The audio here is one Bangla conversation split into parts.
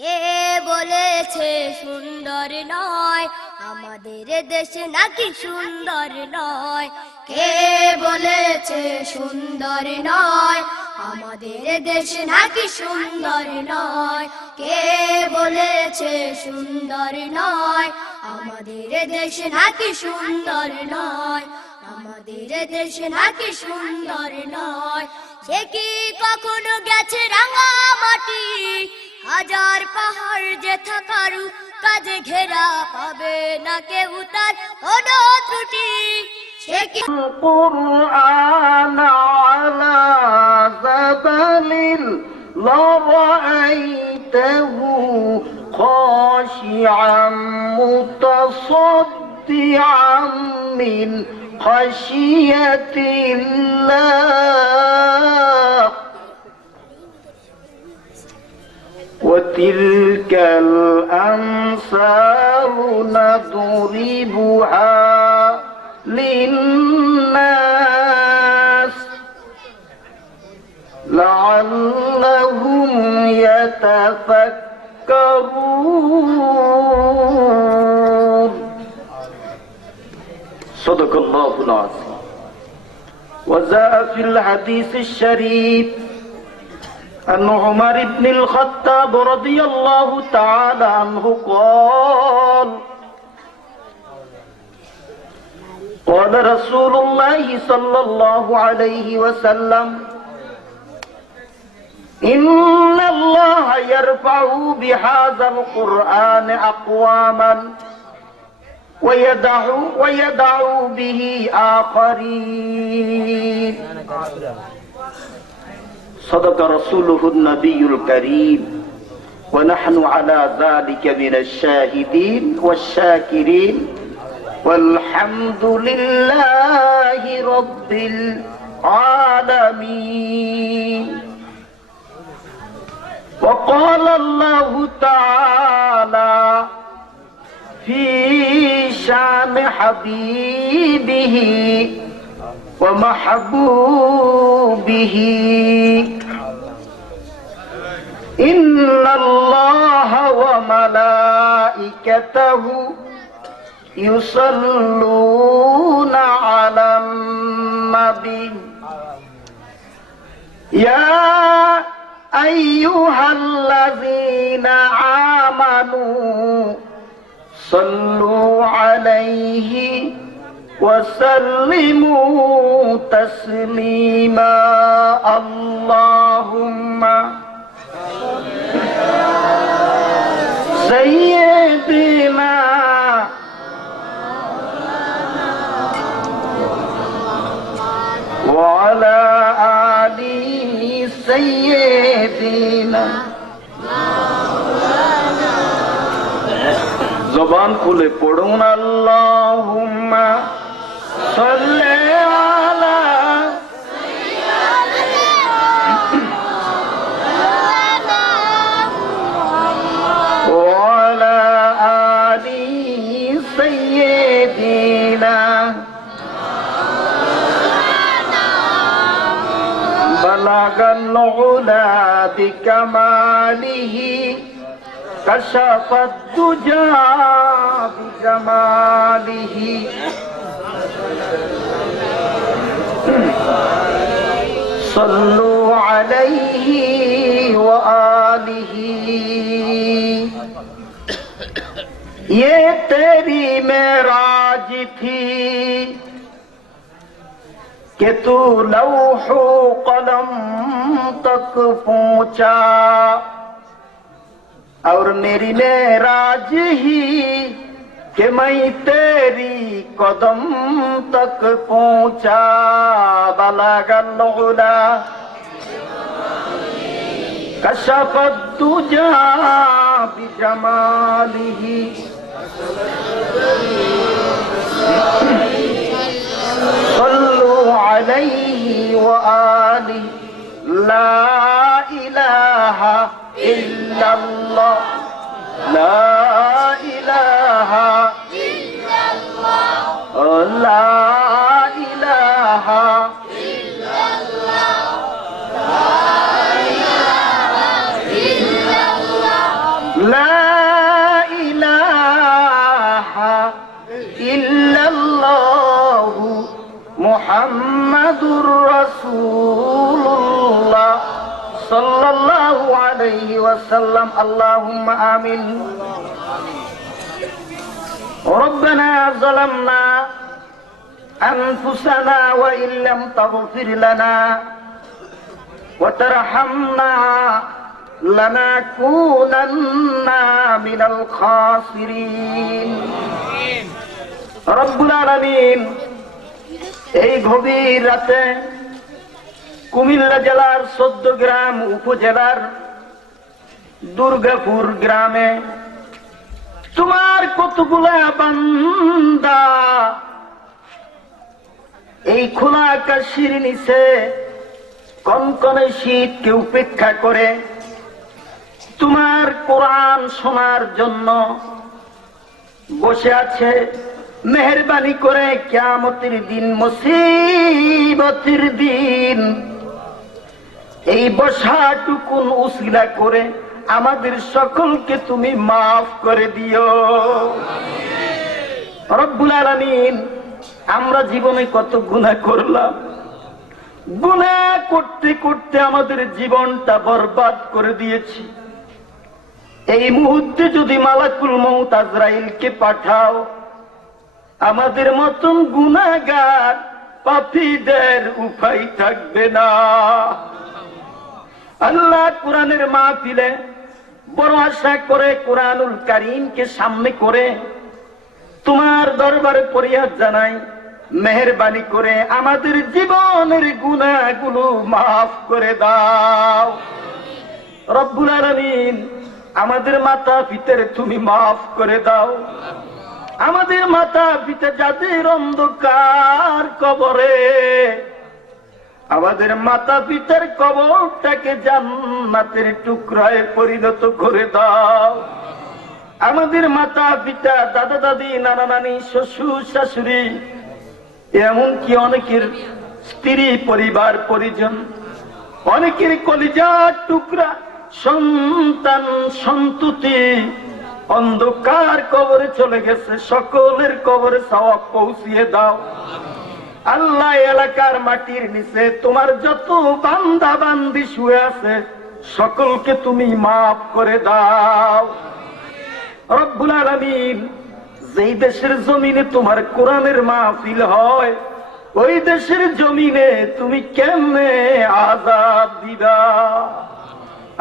কে বলেছে সুন্দর নয় আমাদের দেশ নাকি সুন্দর নয়? কে বলেছে সুন্দর নয় আমাদের দেশ নাকি সুন্দর নয়? কে বলেছে সুন্দর নয় আমাদের দেশ নাকি সুন্দর নয়? আমাদের দেশ নাকি সুন্দর নয়? সে কি কখনো গেছে রাঙা মাটি? হাজার পাহাড় যে থাকারু কাজে ঘেরা পাবে না কেউ তার কোনো ত্রুটি। সে কি القرآن على جبل لرأيته خاشعا متصدعا من خشية الله وتلك الأمثال نضربها للناس لعلهم يتفكرون صدق الله العظيم. وجاء في الحديث الشريف عن عمر بن الخطاب رضي الله تعالى عنه قال قال رسول الله صلى الله عليه وسلم إن الله يرفع بهذا القرآن أقواما ويدع به آخرين صدق رسوله النبي الكريم ونحن على ذلك من الشاهدين والشاكرين والحمد لله رب العالمين. وقال الله تعالى في شان حبيبه ومحبوبه إن الله وملائكته يصلون على النبي يا أيها الذين آمنوا صلوا عليه وسلموا تسليما اللهم سيدنا وعلى آل سيدنا زبان খুলে পড়ুন আল্লাহুম্মা সাল্লি আলা ওয়ালা আলি সাইয়্যিদিনা বালাগাল উলা বিকামালিহি كشف الدجى بجماله صلوا عليه وآله ये तेरी मेराज थी कि तू लौह कलम तक पहुंचा और मेरी मेराज ही कि मैं तेरी कदम तक पहुंचा बलगल उला कशफत दुजा बिजमालिही सल्लु अलैहि व आलिहि ला इलाहा इल्लल्लाह ला इलाहा इल्लल्लाह ला इलाहा इल्लल्लाह ला इलाहा মুহাম্মাদুর রাসূলুল্লাহ সাল্লাল্লাহু আলাইহি ওয়াসাল্লাম। আল্লাহুম্মা আমিন। ربنا ظلمنا أنفسنا وإن لم تغفر لنا وترحمنا لنكونن من الخاسرين। রব্বুল আলামিন এই গভীর রাতে কুমিল্লা জেলার 14 গ্রাম উপজেলার দুর্গাপুর গ্রামে তোমার কতগুলা বান্দা এই খোলা আকাশের নিচে কনকনে শীতকে উপেক্ষা করে তোমার কোরআন শোনার জন্য বসে আছে। মেহেরবানি করে কিয়ামতের দিন, মুসিবতের দিন এই বসাটুকুন উসিলা করে আমাদের সকলকে তুমি মাফ করে দিও রব্বুল আলামিন। আমরা জীবনে কত গুনাহ করলাম, গুনাহ করতে করতে আমাদের জীবনটা বরবাদ করে দিয়েছি। এই মুহূর্তে যদি মালাকুল মউত আজরাইলকে পাঠাও, আমাদের মতন গুনাহগার পাপীদের উপায় থাকবে না। আল্লাহ কোরআনের মাহফিলে বড় আশা করে কোরআনুল কারীমকে সামনে করে তোমার দরবারে ফরিয়াদ জানাই, মেহেরবানি করে আমাদের জীবনের গুনাহগুলো মাফ করে দাও রব্বুল আলামিন। আমাদের মাতা পিতার তুমি মাফ করে দাও। আমাদের মাতা পিতা যাদের অন্ধকার কবরে, আমাদের মাতা পিতার কবরটাকে জান্নাতের টুকরায় পরিণত করে দাও। আমাদের মাতা পিতা, দাদা দাদি, নানা নানি, শ্বশুর শাশুড়ি, এমনকি অনেকের স্ত্রী পরিবার পরিজন, অনেকের কলিজার টুকরা সন্তান সন্ততি অন্ধকার কবরে চলে গেছে, সকলের কবরে সওয়াব পৌঁছিয়ে দাও আল্লাহ। এলাকার মাটির নিচে তোমার যত বান্দা বান্দি শুয়ে আছে সকলকে তুমি মাফ করে দাও রব্বুল আলামিন। যেই দেশের জমিনে তোমার কোরআনের মাহফিল হয়, ওই দেশের জমিনে তুমি কেমনে আযাব দিবা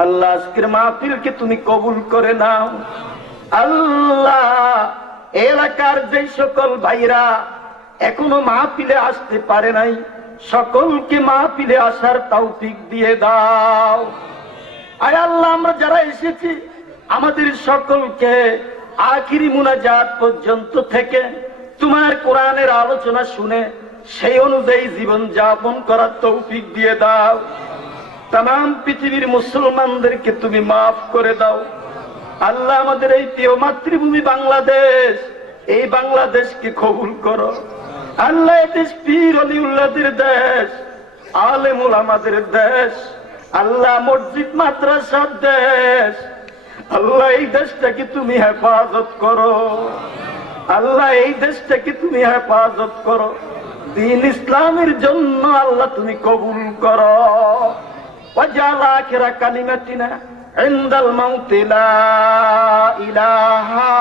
আল্লাহ। আজকের মাহফিলকে তুমি কবুল করে নাও আল্লাহ। এলাকার যে সকল ভাইরা এখনো মাহফিলে আসতে পারে নাই, সকলকে মাহফিলে আসার তৌফিক দিয়ে দাও আয় আল্লাহ। আমরা যারা এসেছি আমাদের সকলকে আখিরি মুনাজাত পর্যন্ত থেকে তোমার কোরআনের আলোচনা শুনে সেই অনুযায়ী জীবন যাপন করার তৌফিক দিয়ে দাও। তাম পৃথিবীর মুসলমানদেরকে তুমি মাফ করে দাও আল্লাহ। আমাদের এই প্রিয় মাতৃভূমি বাংলাদেশ, এই বাংলাদেশকে কবুল করো আল্লাহ। এই দেশ পীর ওলিউল্লাহদের দেশ, আলেম ওলামাদের দেশ আল্লাহ, মসজিদ মাদ্রাসার দেশ আল্লাহ। এই দেশটাকে তুমি হেফাজত করো আল্লাহ, এই দেশটাকে তুমি হেফাজত করো। দ্বীন ইসলামের জন্য আল্লাহ তুমি কবুল করো। ওয়াজআল আখিরা কালিমাতিনা ইনদাল মাউত লা ইলাহা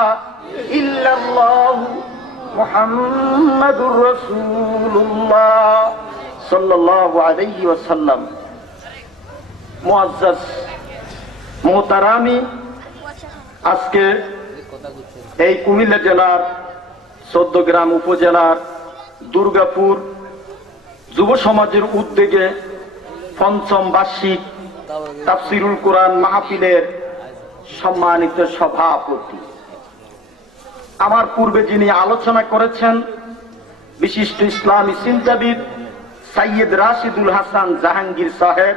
ইল্লাল্লাহ মুহাম্মাদুর রাসূলুল্লাহ সাল্লাল্লাহু আলাইহি ওয়াসাল্লাম। মুআজ্জাজ মুহতারামি, আজকে এই কুমিল্লা জেলার 14 গ্রাম উপজেলার দুর্গাপুর যুব সমাজের উদ্যোগে পঞ্চম বার্ষিক তাফসিরুল কোরআন মাহফিলের সম্মানিত সভাপতি, আমার পূর্বে যিনি আলোচনা করেছেন বিশিষ্ট ইসলামী চিন্তাবিদ সৈয়দ রাশিদুল হাসান জাহাঙ্গীর সাহেব,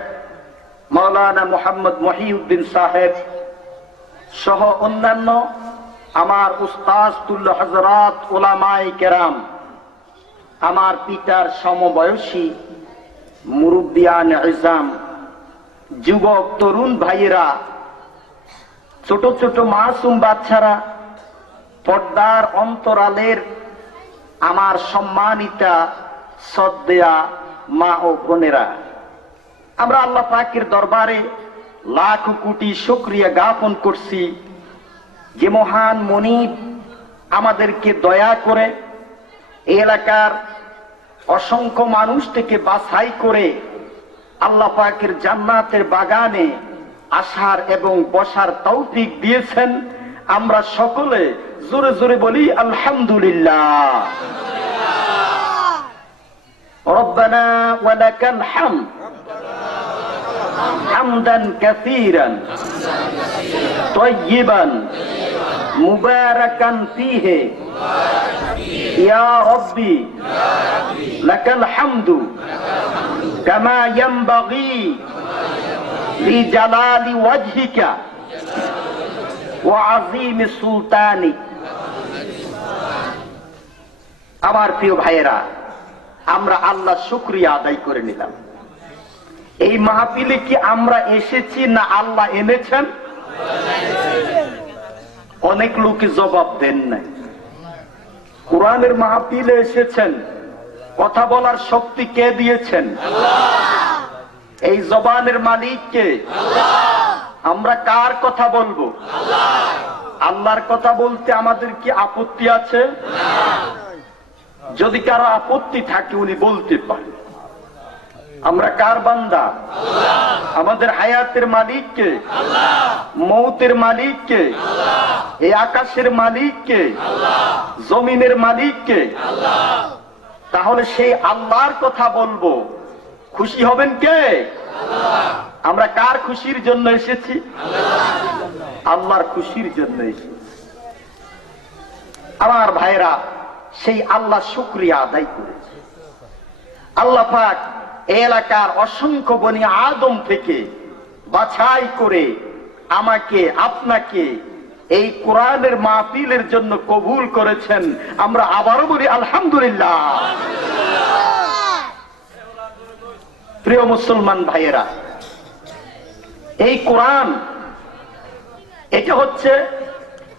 মাওলানা মোহাম্মদ মহিউদ্দিন সাহেব সহ অন্যান্য আমার উস্তাদ তুল্য হযরত উলামায়ে কেরাম, আমার পিতার সমবয়সী মুরব্বিয়ান ইজাম, যুবক তরুণ ভাইয়েরা, ছোট ছোট মাসুম বাচ্চারা, পর্দার অন্তরালের আমার সম্মানিতা শ্রদ্ধেয়া মা ও বোনেরা, আমরা আল্লাহ পাকের দরবারে লাখ কোটি শুকরিয়া জ্ঞাপন করছি যে মহান মনিব আমাদেরকে দয়া করে এই এলাকার অসংখ্য মানুষ থেকে বাছাই করে আল্লাহ পাকের জান্নাতের বাগানে আসার এবং বসার তৌফিক দিয়েছেন। আমরা সকলে জোরে জোরে বলি আলহামদুলিল্লাহ। রব্বানা ওয়া লাকাল হামদ হামদান কাসীরান তাইয়িবান মুবারাকান ফীহি ইয়া রাব্বি লাকাল হামদু কামা ইয়ানবাগী লিজালালি ওয়াজহিকা ওয়া আযীমি সুলতানিক। আমার প্রিয় ভাইয়েরা, আমরা আল্লাহ শুকরিয়া আদায় করে নিলাম। এই মাহফিলে কি আমরা এসেছি না আল্লাহ এনেছেন? অনেক লোকে জবাব দেন নাই। কোরআনের মাহফিলে এসেছেন, কথা বলার শক্তি কে দিয়েছেন? এই জবানের মালিক কে? আমরা কার কথা বলবো? আল্লাহর কথা বলতে আমাদের কি আপত্তি আছে? যদি কারো আপত্তি থাকে উনি বলতে পারেন। আমরা কার বান্দা? আমাদের হায়াতের মালিক কে? মৌতের মালিক কে? এই আকাশের মালিক কে? জমিনের মালিক কে? তাহলে সেই আল্লাহর কথা বলবো, খুশি হবেন কে? আমরা কার খুশির জন্য এসেছি? আল্লাহর খুশির জন্য এসেছি। আমার ভাইরা, সেই আল্লাহ শুকরিয়া আদায় করেছে। আল্লাহ পাক এলাকার অসংখ্য বনি আদম থেকে বাছাই করে আমাকে আপনাকে এই কোরআনের মাহফিলের জন্য কবুল করেছেন। আমরা আবারও বলি আলহামদুলিল্লাহ। প্রিয় মুসলমান ভাইয়েরা, এই কোরআন এটা হচ্ছে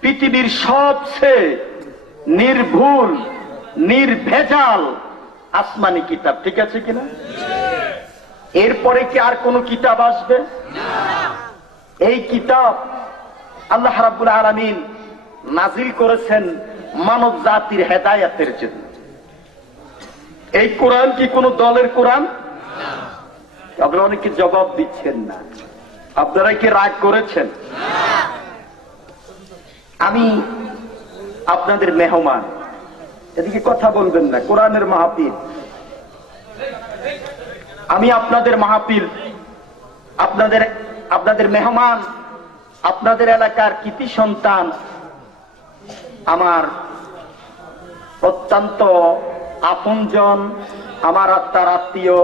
পৃথিবীর সবচেয়ে নির্ভুল নির্ভেজাল আসমানি কিতাব, ঠিক আছে কিনা? এরপরে কি আর কোন কিতাব আসবে? এই কিতাব আল্লাহ রাব্বুল আলামিন নাজিল করেছেন মানব জাতির হেদায়েতের জন্য। এই কোরআন কি কোন দলের কোরআন? আপনারা অনেকে জবাব দিচ্ছেন না। আপনারা কি রাগ করেছেন? আমি আপনাদের মেহমান, এদিকে কথা বলবেন না। কোরআনের মাহফিল, আমি আপনাদের মাহফিল, আপনাদের মেহমান, আপনাদের এলাকার কৃতি সন্তান, আমার অত্যন্ত আপনজন, আমার আত্মার আত্মীয়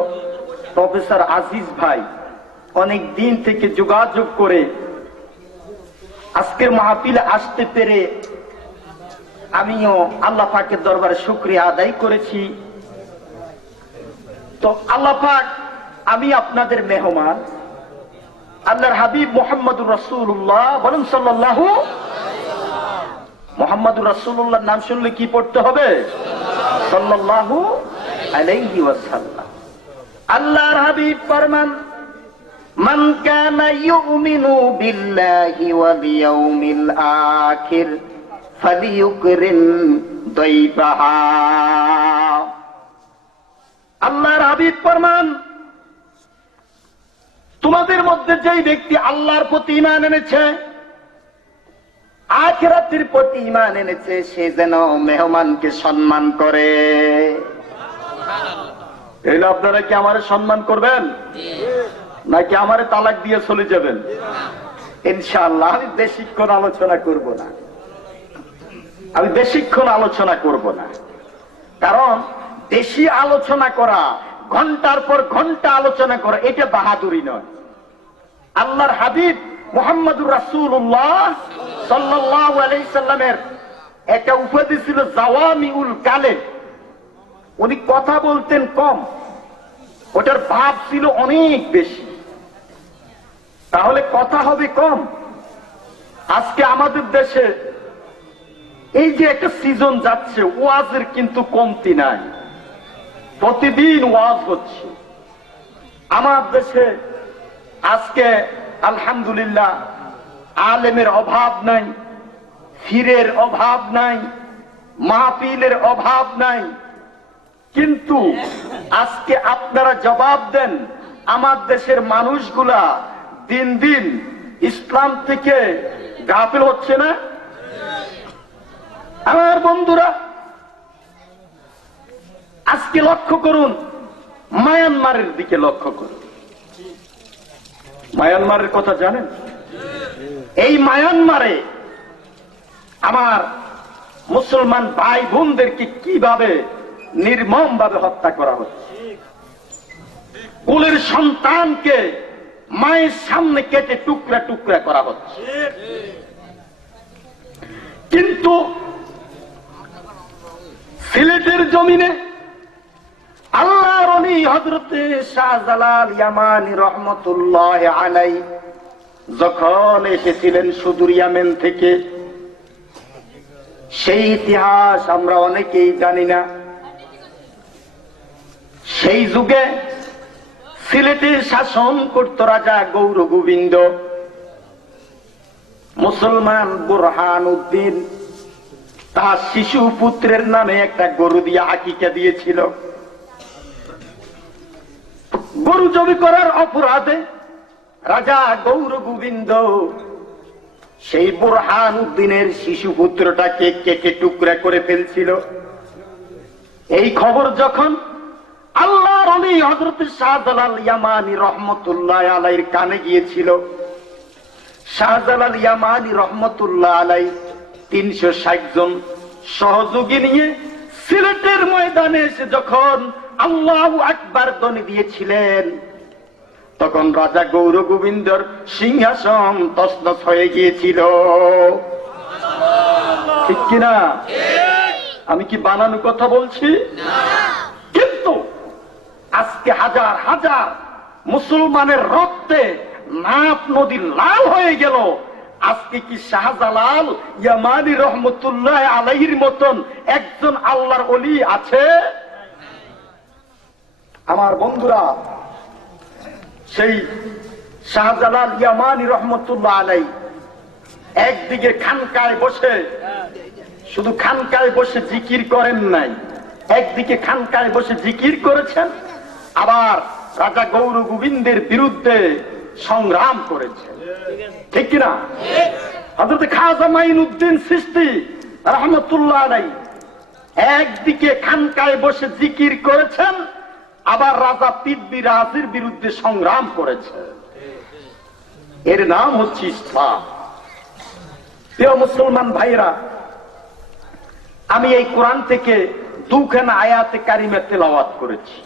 প্রফেসর আজিজ ভাই অনেক দিন থেকে যোগাযোগ করে আজকের মাহফিলে আসতে পেরে আমিও আল্লাহ পাকের দরবারে শুকরিয়া আদায় করেছি। তো আল্লাহ পাক, আমি আপনাদের মেহমান, আল্লাহর হাবিব মুহাম্মদুর রাসূলুল্লাহ বলেন সাল্লাল্লাহু। মুহাম্মদুর রাসূলুল্লাহর নাম শুনলে কি পড়তে হবে? সাল্লাল্লাহু আলাইহি ওয়াসাল্লাম। আল্লাহর হাবিব ফরমান, মান কানা ইউমিনু বিল্লাহি ওয়াল ইয়াউমিল আখির ফালিয়ুকরিম দাইফাহা। আল্লাহর হাবিব ফরমান, তোমাদের মধ্যে যেই ব্যক্তি আল্লাহর প্রতি ঈমান এনেছে, আখিরাতের প্রতি ঈমান এনেছে, সে যেন মেহমানকে সম্মান করে। এই আপনারা কি আমারে সম্মান করবেন নাকি আমারে তালাক দিয়ে চলে যাবেন? ইনশাআল্লাহ আমি বেশিক্ষণ আলোচনা করব না। আমি বেশিক্ষণ আলোচনা করব না, কারণ বেশি আলোচনা করা, ঘন্টার পর ঘন্টা আলোচনা করা, এটা বাহাদুরি নয়। আল্লাহর হাবিব মুহাম্মদুর রাসূলুল্লাহ সাল্লাল্লাহু আলাইহি সাল্লামের একটা উপাধি ছিল জাওয়ামিউল কালিম। উনি কথা বলতেন কম, ওটার ভাব ছিল অনেক বেশি, তাহলে কথা হবে কম। আজকে আমাদের দেশে এই যে একটা সিজন যাচ্ছে, ওয়াজের কিন্তু কমতি নাই। প্রতিদিন ওয়াজ হচ্ছে। আমার দেশে আজকে আলহামদুলিল্লাহ আলেমের অভাব নাই, ফিরের অভাব নাই, মাহফিলের অভাব নাই, কিন্তু আজকে আপনারা জবাব দেন, আমার দেশের মানুষগুলা দিন দিন ইসলাম থেকে গাফিল হচ্ছে না? আমার বন্ধুরা, আজকে লক্ষ্য করুন, মায়ানমারের দিকে লক্ষ্য করুন। মায়ানমারের কথা জানেন? এই মায়ানমারে আমার মুসলমান ভাই বোনদেরকে কিভাবে নির্মম ভাবে হত্যা করা হচ্ছে। কুলের সন্তানকে মায়ের সামনে কেটে টুকরা টুকরা করা হচ্ছে। কিন্তু সিলেটের জমিনে আল্লাহর ওলি হযরতে শাহজালাল ইয়ামানী রহমতুল্লাহ আলাইহি যখন এসেছিলেন সুদূর ইয়ামেন থেকে, সেই ইতিহাস আমরা অনেকেই জানি না। সেই যুগে সিলেটে শাসন করত রাজা গৌর গোবিন্দ। মুসলমান বুরহান উদ্দিন তার শিশু পুত্রের নামে একটা গরু দিয়ে আকিকা দিয়েছিল। গরু জবি করার অপরাধে রাজা গৌর গোবিন্দ সেই বুরহান উদ্দিনের শিশু পুত্রটাকে কেটে টুকরা করে ফেলছিল। এই খবর যখন আল্লাহর ওলি হযরত শাহজালাল ইয়ামানী রহমতুল্লাহ আলাইহির কানে গিয়েছিল, শাহজালাল ইয়ামানী রহমতুল্লাহ আলাইহি 360 জন সহযোগী নিয়ে সিলেটের ময়দানে এসে যখন আল্লাহু আকবার ধ্বনি দিয়েছিলেন, তখন রাজা গৌর গোবিন্দর সিংহাসন তছনছ হয়ে গিয়েছিল। ঠিক কিনা? আমি কি বানানো কথা বলছি? কিন্তু আজকে হাজার হাজার মুসলমানের রক্তে নাফ নদী লাল হয়ে গেল। আজকে কি শাহজালাল ইয়ামানী রহমতুল্লাহ আলাইহির মতন একজন আল্লাহর ওলি আছে? আমার বন্ধুরা, সেই শাহজালাল ইয়ামানী রহমতুল্লাহ আলাইহি একদিকে খানকায় বসে, শুধু খানকায় বসে জিকির করেন নাই, একদিকে খানকায় বসে জিকির করেছেন, আবার রাজা গৌর গোবিন্দের বিরুদ্ধে সংগ্রাম করেছেন। ঠিক কিনা? হযরত খাজা মাইনুদ্দিন চিশতি রহমতুল্লাহ আলাইহি একদিকে খানকায় বসে জিকির করেছেন, আবার রাজা পৃথ্বীরাজের বিরুদ্ধে সংগ্রাম করেছে। এর নাম হচ্ছে ইসলাম। প্রিয় মুসলমান ভাইরা, আমি এই কোরআন থেকে দুখানা আয়াতে কারিমা তেলাওয়াত করেছি।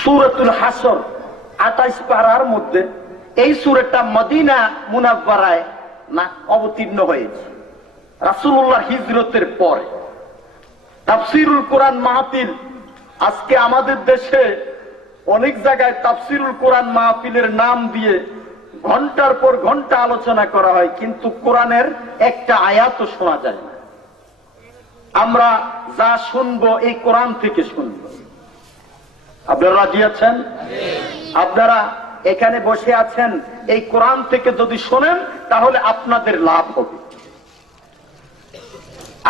সূরাতুল হাসর 28 পারার মধ্যে এই সূরাটা মদিনা মুনাওয়ারায় না অবতীর্ণ হয়েছে রাসূলুল্লাহ হিজরতের পরে। তাফসীরুল কোরআন মাহফিল আজকে আমাদের দেশে অনেক জায়গায় তাফসীরুল কোরআন মাহফিলের নাম দিয়ে ঘন্টার পর ঘন্টা আলোচনা করা হয়, কিন্তু কোরআনের একটা আয়াতও শোনা যায় না। আমরা যা শুনবো এই কোরআন থেকে শুনবো। আপনারা রাজি আছেন? আপনারা এখানে বসে আছেন, এই কোরআন থেকে যদি শোনেন তাহলে আপনাদের লাভ হবে।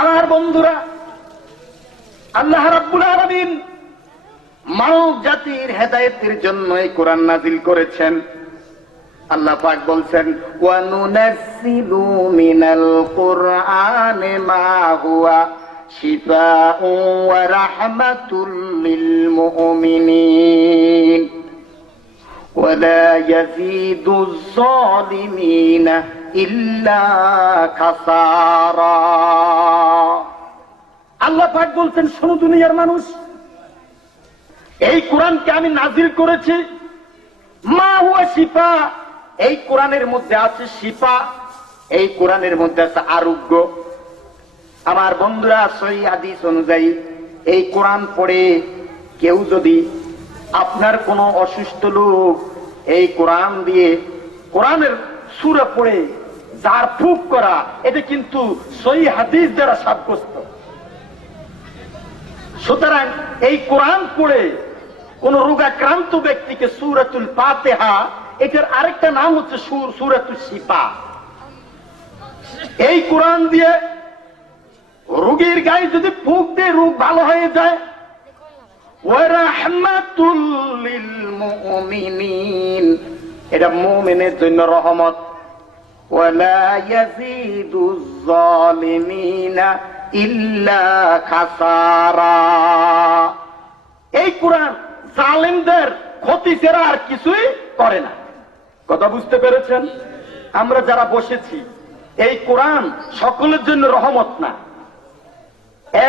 আমার বন্ধুরা, আল্লাহ রাব্বুল আলামিন মানব জাতির হেদায়েতের জন্য এই কোরআন নাজিল করেছেন। আল্লাহ পাক বলছেন, ওয়া নুনাজ্জিলু মিনাল কুরআনি মা হুয়া শিফাউ ওয়া রাহমাতুল লিল মুমিনিন ওয়া লা ইয়াজিদুজ যালিমিনা ইল্লা খাসারা। আল্লাহ পাক বলছেন, শোনো দুনিয়ার মানুষ, এই কোরআনকে আমি নাজিল করেছি মা হুয়া শিফা, এই কোরআনের মধ্যে আছে শিফা, এই কোরআনের মধ্যে আছে আরোগ্য। আমার বন্ধুরা, সহিহ হাদিস অনুযায়ী এই কোরআন পড়ে কেউ যদি, আপনার কোনো অসুস্থ লোক এই কোরআন দিয়ে, কোরআনের সূরা পড়ে যার ফুক করা, এটা কিন্তু সহিহ হাদিস দ্বারা সাব্যস্ত। সুতরাং এই কোরআন পড়ে কোন রোগাক্রান্ত ব্যক্তিকে সূরাতুল ফাতিহা, এটার আরেকটা নাম হচ্ছে সূরাতুল শিফা, এই কোরআন দিয়ে রোগীর গায়ে যদি ফুঁক দিয়ে রোগ ভালো হয়ে যায়, ওয়া রাহমাতুল লিল মুমিনিন, এটা মুমিনের জন্য রহমত, ওয়া লা ইয়াজিদুজ জালিমিনা ইল্লা খাসারা। এই কোরআন জালেমদের ক্ষতি ছাড়া আর কিছুই করে না। কথা বুঝতে পেরেছেন? আমরা যারা বসেছি, এই কোরআন সকলের জন্য রহমত না।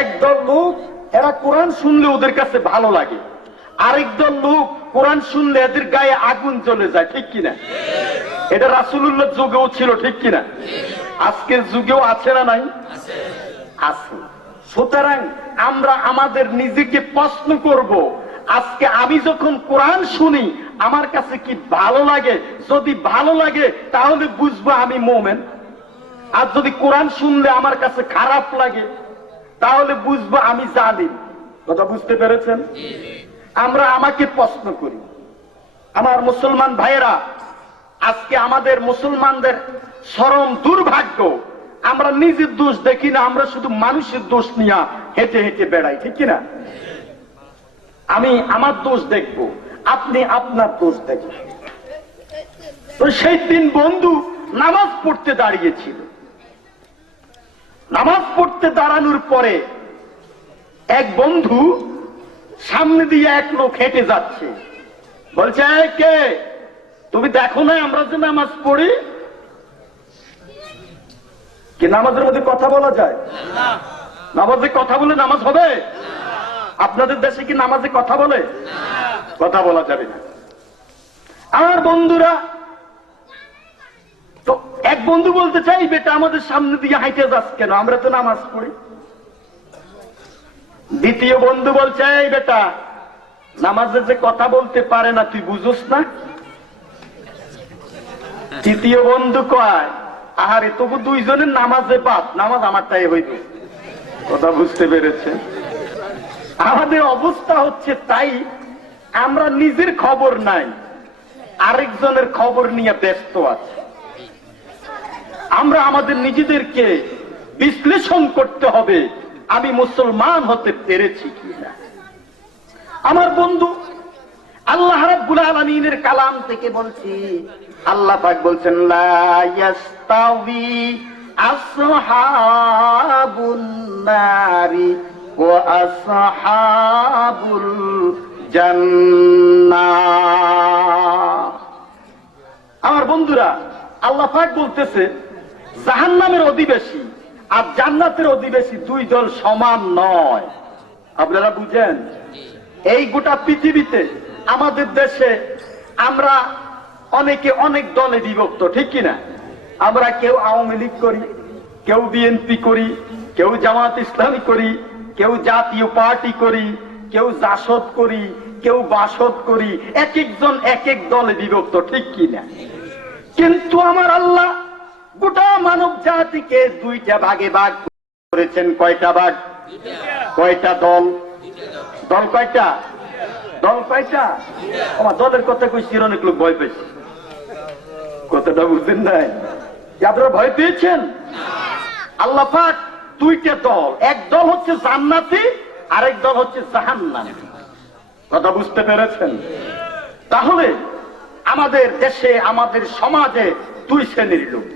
একদল লোক এরা কোরআন শুনলে ওদের কাছে ভালো লাগে, আরেক দল লোক কোরআন শুনলে এদের গায়ে আগুন জ্বলে যায়, ঠিক কিনা? এটা রাসূলুল্লাহর যুগেও ছিল, ঠিক কিনা? আজকের যুগেও আছে না নাই? আছে। সুতরাং আমরা আমাদের নিজেকে প্রশ্ন করব, আজকে আমি যখন কোরআন শুনি আমার কাছে কি ভালো লাগে? যদি ভালো লাগে তাহলে বুঝবো আমি মুমিন। আর যদি কোরআন শুনলে আমার কাছে খারাপ লাগে তাহলে বুঝবো আমি জালিম। কথা বুঝতে পেরেছেন? আমরা আমাকে প্রশ্ন করি। আমার মুসলমান ভাইয়েরা, আজকে আমাদের মুসলমানদের চরম দুর্ভাগ্য, আমরা নিজের দোষ দেখি না, আমরা শুধু মানুষের দোষ নিয়ে হেঁটে হেঁটে বেড়াই, ঠিক কিনা? আমি আমার দোষ দেখবো, আপনি আপনার দোষ দেখবেন। তো সেই তিন বন্ধু নামাজ পড়তে দাঁড়িয়েছিল। নামাজ পড়তে দাঁড়ানোর পরে এক বন্ধু সামনে দিয়ে এক লোক হেঁটে যাচ্ছে, বলছে, কে তুমি দেখো না আমরা যে নামাজ পড়ি? কি নামাজের মধ্যে কথা বলা যায়? নামাজে কথা বলে নামাজ হবে? আপনাদের দেশে কি নামাজে কথা বলে? কথা বলা যাবে না। আমার বন্ধুরা, তো এক বন্ধু বলতে চাই, বেটা আমাদের সামনে দিয়ে হাঁটে যাস কেন? আমরা তো নামাজ পড়ি। দ্বিতীয় বন্ধু বলছে, এই বেটা নামাজে যে কথা বলতে পারে না তুই বুঝোস না? তৃতীয় বন্ধু কয়, আহারে তবু দুইজনের নামাজে বাদ, নামাজ আমারটাই হইবে। কথা বুঝতে পেরেছে? আমাদের অবস্থা হচ্ছে তাই, আমরা নিজের খবর নাই, আরেকজনের খবর নিয়ে ব্যস্ত আছি। আমরা আমাদের নিজেদেরকে বিশ্লেষণ করতে হবে, আমি মুসলমান হতে পেরেছি কিনা। আমার বন্ধু, আল্লাহ রাব্বুল আলামিনের কালাম থেকে বলছি, আল্লাহ পাক বলছেন, লা ইয়াস্তাউই আসহাবুন নারি ওয়া আসহাবুল জান্নাহ। আমার বন্ধুরা, আল্লাহ পাক বলতেছে জাহান্নামের অধিবাসী আর জান্নাতের অধিবাসী দুই দল সমান নয়। আপনারা বুঝেন? এই গোটা পৃথিবীতে আমাদের দেশে আমরা অনেকে অনেক দলে বিভক্ত, ঠিক কিনা? আমরা কেউ আওয়ামী লীগ করি, কেউ বিএনপি করি, কেউ জামাত ইসলামী করি, কেউ জাতীয় পার্টি করি, কেউ জাসদ করি, কেউ বাসদ করি, এক একজন এক এক দলে বিভক্ত, ঠিক কিনা? কিন্তু আমার আল্লাহ গোটা মানব জাতিকে দুইটা ভাগে ভাগ করেছেন। কয়টা ভাগ? কয়টা দল? দল কয়টা? দল কয়টা? আমার দলের কথা কইছি, অনেক লোক ভয় পেয়েছে। কথাটা বুঝছেন নাই? আপনারা ভয় পেয়েছেন? আল্লাহ পাক দুইটা দল, এক দল হচ্ছে জান্নাতি, আরেক দল হচ্ছে জাহান্নামী। কথা বুঝতে পেরেছেন? তাহলে আমাদের দেশে, আমাদের সমাজে দুই শ্রেণীর লোক।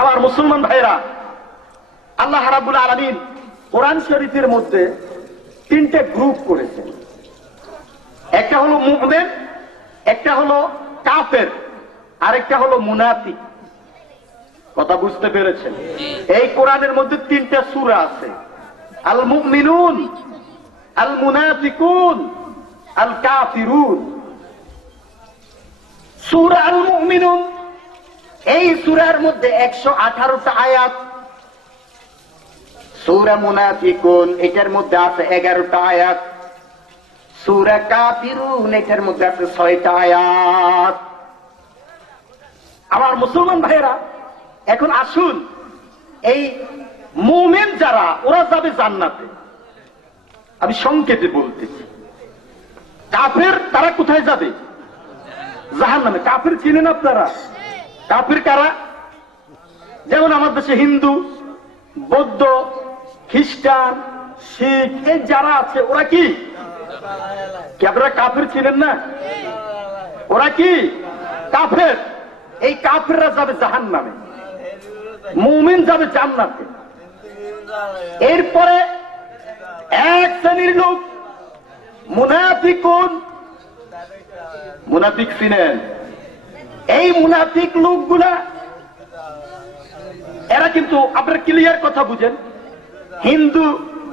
আমার মুসলমান ভাইরা, আল্লাহ রাব্বুল আলামিন কোরআন শরীফের মধ্যে তিনটে গ্রুপ করেছেন। একটা হলো মুমিন, একটা হলো কাফের, আরেকটা হলো মুনাফিক। কথা বুঝতে পেরেছেন? এই কোরআনের মধ্যে তিনটা সূরা আছে, আল মুমিনুন, আল মুনাফিকুন, আল কাফিরুন। সূরা আল মুমিনুন, এই সূরার মধ্যে 118টা আয়াত। সূরা মুনাফিকুন, এটার মধ্যে আছে 11টা আয়াত। সূরা কাফিরুন, এটার মধ্যে আছে 6টা আয়াত। আমার মুসলমান ভাইয়েরা, এখন আসুন, এই মুমিন যারা, ওরা যাবে জান্নাতে, আমি সংক্ষেপে বলতেছি। কাফের তারা কোথায় যাবে? জাহান্নামে। কাফের চিনেন আপনারা? কাফের কারা? যেমন আমার দেশে হিন্দু, বৌদ্ধ, খ্রিস্টান, শিখ এই যারা আছে ওরা কি আপনারা কাফের চিনেন না? ওরা কি কাফের? এই কাফেররা যাবে জাহান্নামে, মুমিন যাবে জান্নাতে। এরপরে এক শ্রেণীর লোক মুনাফিকুন, মুনাফিক চিনেন? এই মুনাফিক লোকগুলা এরা কিন্তু আপনারা ক্লিয়ার কথা বুঝেন, হিন্দু,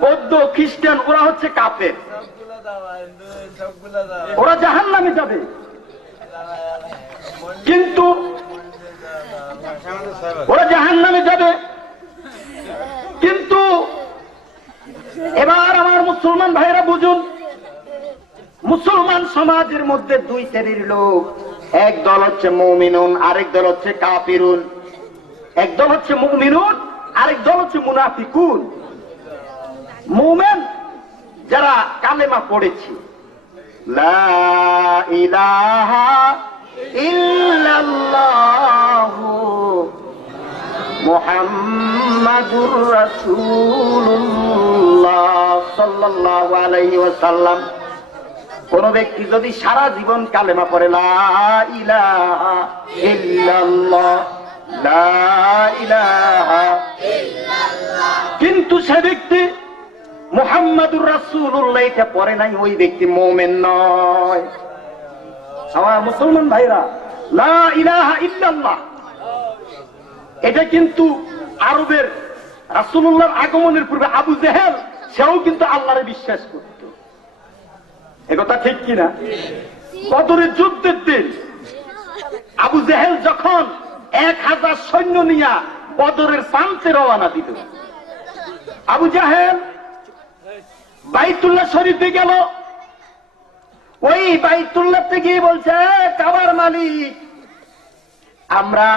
বৌদ্ধ, খ্রিস্টান ওরা হচ্ছে কাফের, ওরা জাহান্নামে যাবে। কিন্তু ওরা জাহান্নামে যাবে, কিন্তু এবার আমার মুসলমান ভাইরা বুঝুন, মুসলমান সমাজের মধ্যে দুই শ্রেণীর লোক, এক দল হচ্ছে মুমিনুন, আরেক দল হচ্ছে কাফিরুন। এক দল হচ্ছে মুমিনুন, আরেক দল হচ্ছে মুনাফিকুন। মুমিন যারা কালেমা পড়েছি, লা ইলাহা ইল্লাল্লাহু মুহাম্মাদুর রাসূলুল্লাহ সাল্লাল্লাহু আলাইহি ওয়াসাল্লাম। কোন ব্যক্তি যদি সারা জীবন কালেমা পড়ে লা ইলাহা ইল্লাল্লাহ, লা ইলাহা ইল্লাল্লাহ, কিন্তু সে ব্যক্তি মুহাম্মাদুর রাসূলুল্লাহ এটা পড়ে নাই, ওই ব্যক্তি মুমিন নয়। আমার মুসলমান ভাইরা, লা ইলাহা ইল্লাল্লাহ এটা কিন্তু আরবের রাসূলুল্লাহর আগমনের পূর্বে আবু জেহেল সেও কিন্তু আল্লাহরে বিশ্বাস করত। একথা ঠিক কিনা? বদরের যুদ্ধের দিন আবু জেহেল যখন 1000 সৈন্য নিয়ে বদরের প্রান্তে রওনা দিল, আবু জাহেল বাইতুল্লাহ শরীফে গেল। ওই বাইতুল্লাহতে গিয়ে বলছে, কাবার মালিক, আমরা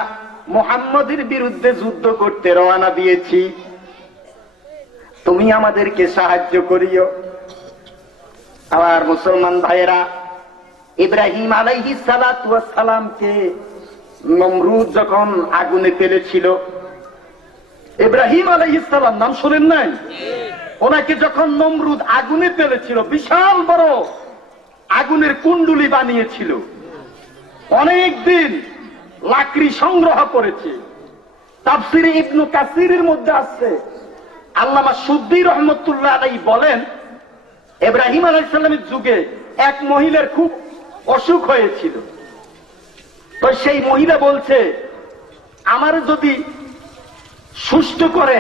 মুহাম্মদের বিরুদ্ধে যুদ্ধ করতে রওনা দিয়েছি, তুমি আমাদেরকে সাহায্য করিও। আমার মুসলমান ভাইয়েরা, ইব্রাহিম আলাইহিস সালাতু ওয়াস সালামকে নমরুদ যখন আগুনে ফেলেছিল, ইব্রাহিম আলাইহিস সালাম নাম শুনেন নাই? ওনাকে যখন নমরুদ আগুনে ফেলেছিল, বিশাল বড় আগুনের কুণ্ডুলি বানিয়েছিল, অনেক দিন লাকড়ি সংগ্রহ করেছে। তাফসিরে ইবনে কাসিরের মধ্যে আছে, আল্লামা সুদ্দী রহমতুল্লাহ আলাইহি বলেন, ইব্রাহিম আলাইহিস সালামের যুগে এক মহিলার খুব অসুখ হয়েছিল। তো সেই মহিলা বলছে, আমার যদি সুস্থ করে,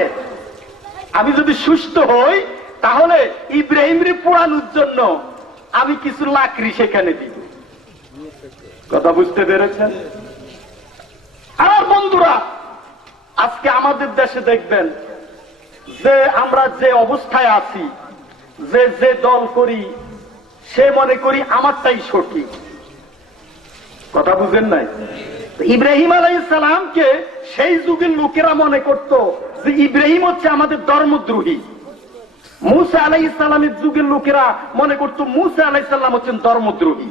আমি যদি সুস্থ হই, তাহলে ইব্রাহিমরে পোড়ানোর জন্য আমি কিছু লাকড়ি সেখানে দিব। কথা বুঝতে পেরেছেন? আমার বন্ধুরা, আজকে আমাদের দেশে দেখবেন যে আমরা যে অবস্থায় আছি, যে যে দল করি, সে মনে করি আমারটাই সঠিক। কথা বুঝেন নাই? ইব্রাহিম আলাইহিস সালামকে সেই যুগের লোকেরা মনে করত যে ইব্রাহিম হচ্ছে আমাদের ধর্মদ্রোহী। মুসা আলাইহিস সালামের যুগের লোকেরা মনে করত মুসা আলাইহিস সালাম হচ্ছেন ধর্মদ্রোহী।